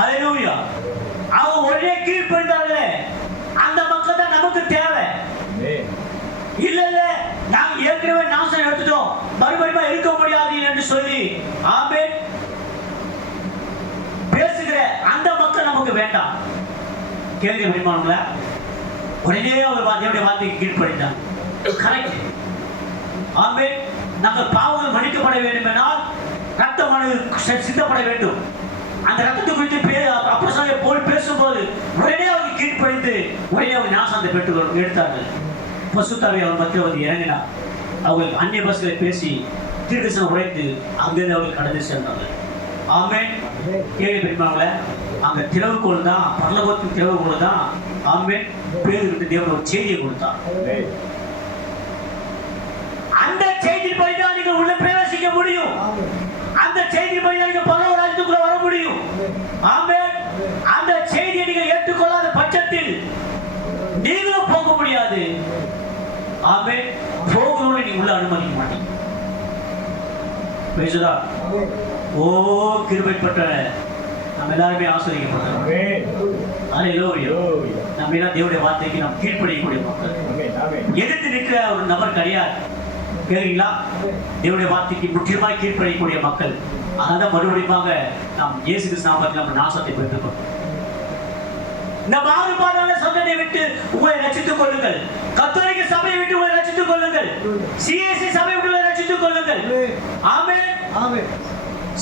அல்லேலூயா. அவங்க உடனே கீழ்ப்படிந்தார்களே, அந்த மக்கள் தான் நமக்கு தேவை. இல்ல இல்ல நாங்க ஏற்கனவே ஞானஸ்நானம் எடுத்துட்டோம், மறுபடியும் இருக்க முடியாது என்று சொல்லி ஆமென் பேசுகிற அந்த மக்கள் நமக்கு வேண்டாம். கேள்வி முடியுமாங்களா? உடனே அவர் தேவனுடைய வார்த்தைக்கு கீழ்ப்படிந்தார். கரெக்ட். ஆமென். நாங்கள் பாவங்கள் மன்னிக்கப்பட வேண்டும் என்றால் ரத்தமானது சிந்தப்பட வேண்டும். அந்த ரத்தத்தை குறித்து அப்போஸ்தலர் பவுல் பேசும்போது உடனே அவங்க கீழ்ப்படிந்து உடனே அவங்க ஞானஸ்நானத்தை பெற்று எடுத்தார்கள். பரிசுத்த ஆவி அவர் மத்தியில் வந்து இறங்கினார். அவர்கள் அந்நிய பாஷைகளை பேசி தீர்க்கதரிசனம் உரைத்து அங்கிருந்து அவர்கள் கடந்து சென்றார்கள். ஆமென். கேள்வி பெருமாங்களே, அங்க திறவுகோல் தான், பரலோகத்தின் திறவுகோல் தான். ஆமென். பேதுருக்கு தேவன் ஒரு செய்தியை கொடுத்தார். அந்த செய்தியின்படி தான் நீங்கள் உள்ள பிரவேசிக்க முடியும். அந்த செய்தியின்படி தான் நீங்கள் பரலோக ராஜ்யத்துக்குள்ள வர முடியும். ஆமென். அந்த செய்தியை நீங்கள் ஏற்றுக்கொள்ளாத பட்சத்தில் நீங்களும் போக முடியாது, ஆமென். போகணும்னு நீ உள்ள அனுமதிக்க மாட்டீங்க. Praise the Lord. ஓ கிருபைப்பட்ட நம்ம எல்லாருமே ஆசீர்வதிக்கப்பட்டோம். ஆமென். ஹalleluya. ஹalleluya. நம்ம எல்லாம் தேவனுடைய வார்த்தைக்கு நாம் கீழ்ப்படியக்கூடிய மக்கள். ஆமென். ஆமென். எதிர்த்து நிற்கிற ஒரு நபர் கிடையாது. கேளுங்களா? தேவனுடைய வார்த்தைக்கு முற்றிலுமாய் கீழ்ப்படியக்கூடிய மக்கள். அதனால மறுபடியுமாக நாம் இயேசு கிறிஸ்து நாமத்தில் நம்ம நாசத்தை பெற்றுக்கொள்வோம். இந்த மாறுபாடான சந்ததியை விட்டு உங்களை ரட்சித்துக் கொள்ளுங்கள். கத்தோலிக்க சபையை விட்டு உங்களை ரட்சித்துக் கொள்ளுங்கள். சிஎஸ்சி சபையை விட்டு உங்களை ரட்சித்துக் கொள்ளுங்கள். ஆமென். ஆமென்.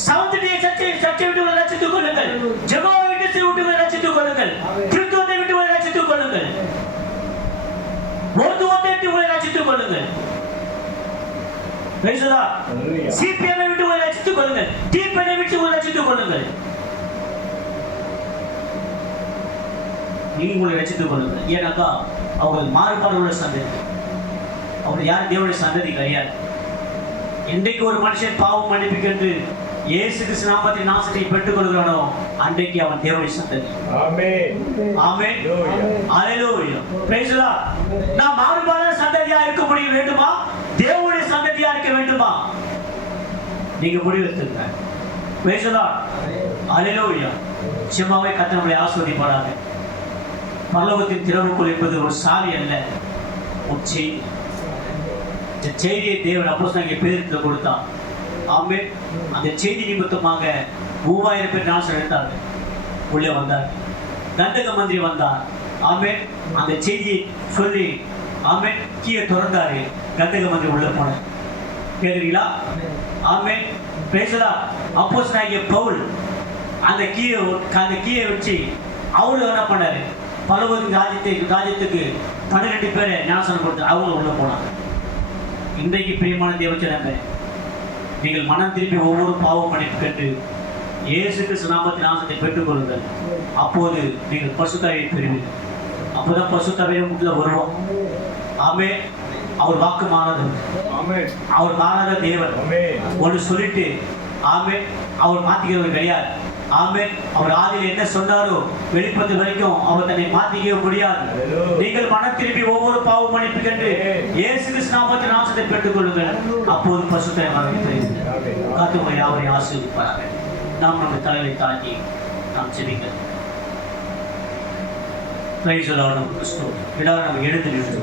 சவுத் இந்திய சர்ச்சை விட்டு உங்களை ரட்சித்துக் கொள்ளுங்கள். ஜெகோவா விட்டு உங்களை ரட்சித்துக் கொள்ளுங்கள். கிறிஸ்துவத்தை விட்டு உங்களை ரட்சித்துக் கொள்ளுங்கள். ஒருத்துவத்தை விட்டு உங்களை ரட்சித்துக் கொள்ளுங்கள். Praise the Lord. Hallelujah. CPM விட்டு உங்களை ரட்சித்துக் கொள்ளுங்கள். டிபெனை விட்டு உங்களை ரட்சித்துக் கொள்ளுங்கள். நீங்க உங்களை ரட்சித்துக் கொள்ளுங்கள். ஏன்னாக்கா அவங்க மாறுபாடு உள்ள சந்ததி. அவங்க யார் தேவனுடைய சந்ததி கிடையாது. இன்றைக்கு ஒரு மனுஷன் பாவம் மன்னிப்புக்கென்று இயேசு கிறிஸ்து நாமத்தில் நாசத்தை பெற்றுக் கொள்கிறானோ அன்றைக்கு அவன் தேவனுடைய சந்ததி. ஆமென். ஆமென். Hallelujah. Hallelujah. Praise the Lord. நாம் மாறுபாடான சந்ததியா இருக்க முடிய வேண்டுமா? தேவனுடைய சந்ததியா இருக்க வேண்டுமா? நீங்க முடிவெடுத்துங்க. Praise the Lord. ஹalleluya. சும்மாவே கர்த்தர் நம்மை ஆசீர்வதிப்பாராக. பரலோகத்தின் திறவுக்குள் என்பது ஒரு சாவி அல்ல, ஒரு செய்தி. இந்த செய்தியை தேவன் அப்போஸ்தலனாகிய பேதுருவுக்கு கொடுத்தார். ஆமென். அந்த செய்தி நிமித்தமாக 3000 பேர் நாசம் எடுத்தார்கள். உள்ளே வந்தார். தண்டக மந்திரி வந்தார். ஆமென். அந்த செய்தியை சொல்லி ஆமென் கீயை திறந்தாரு. கந்தக மந்திரி உள்ள போனார். கேக்குறீங்களா? ஆமென். பேசலா அப்போஸ்தலனாகிய பவுல் அந்த கீயை வச்சு அவரு என்ன பண்ணாரு? பரலோகத்தின் ராஜ்யத்துக்கு 12 பேரை ஞானஸ்நானம் கொடுத்து அவங்க உள்ள போனாங்க. இன்றைக்கு பிரியமான தேவச்சனமே, நீங்கள் மனம் திருப்பி ஒவ்வொரு பாவம் மன்னிப்பு கேட்டு இயேசு கிறிஸ்து நாமத்தின் நாசத்தை பெற்றுக் கொள்ளுங்கள். அப்போது நீங்கள் பசுத்தாவியை பெறுவீர்கள். அப்போதான் பசுத்தாவியை உள்ள வருவோம். ஆமென். அவர் வாக்கு மாறாதவர். ஆமென். அவர் மாறாத தேவன். ஆமென். ஒன்று சொல்லிட்டு ஆமென் அவர் மாத்திக்கிறவர் கிடையாது. ஆமென். அவர் ஆதியில் என்ன சொன்னாரோ வெளிப்பது வரைக்கும் அவர் தன்னை மாத்திக்கவே முடியாது. நீங்கள் மனம் திருப்பி ஒவ்வொரு பாவம் மன்னிப்பு கண்டு இயேசு கிறிஸ்து நாமத்தின் நாசத்தை பெற்றுக் கொள்ளுங்கள். அப்போது பசுத்தாவியை பெறுவீர்கள். கர்த்தர் யாவரையும் ஆசீர்வதிப்பாராக. நாம் நம்ம தலையை தாண்டி நாம் ஜெபிக்கலாம். Price the Lord. நம்ம எழுந்து நின்று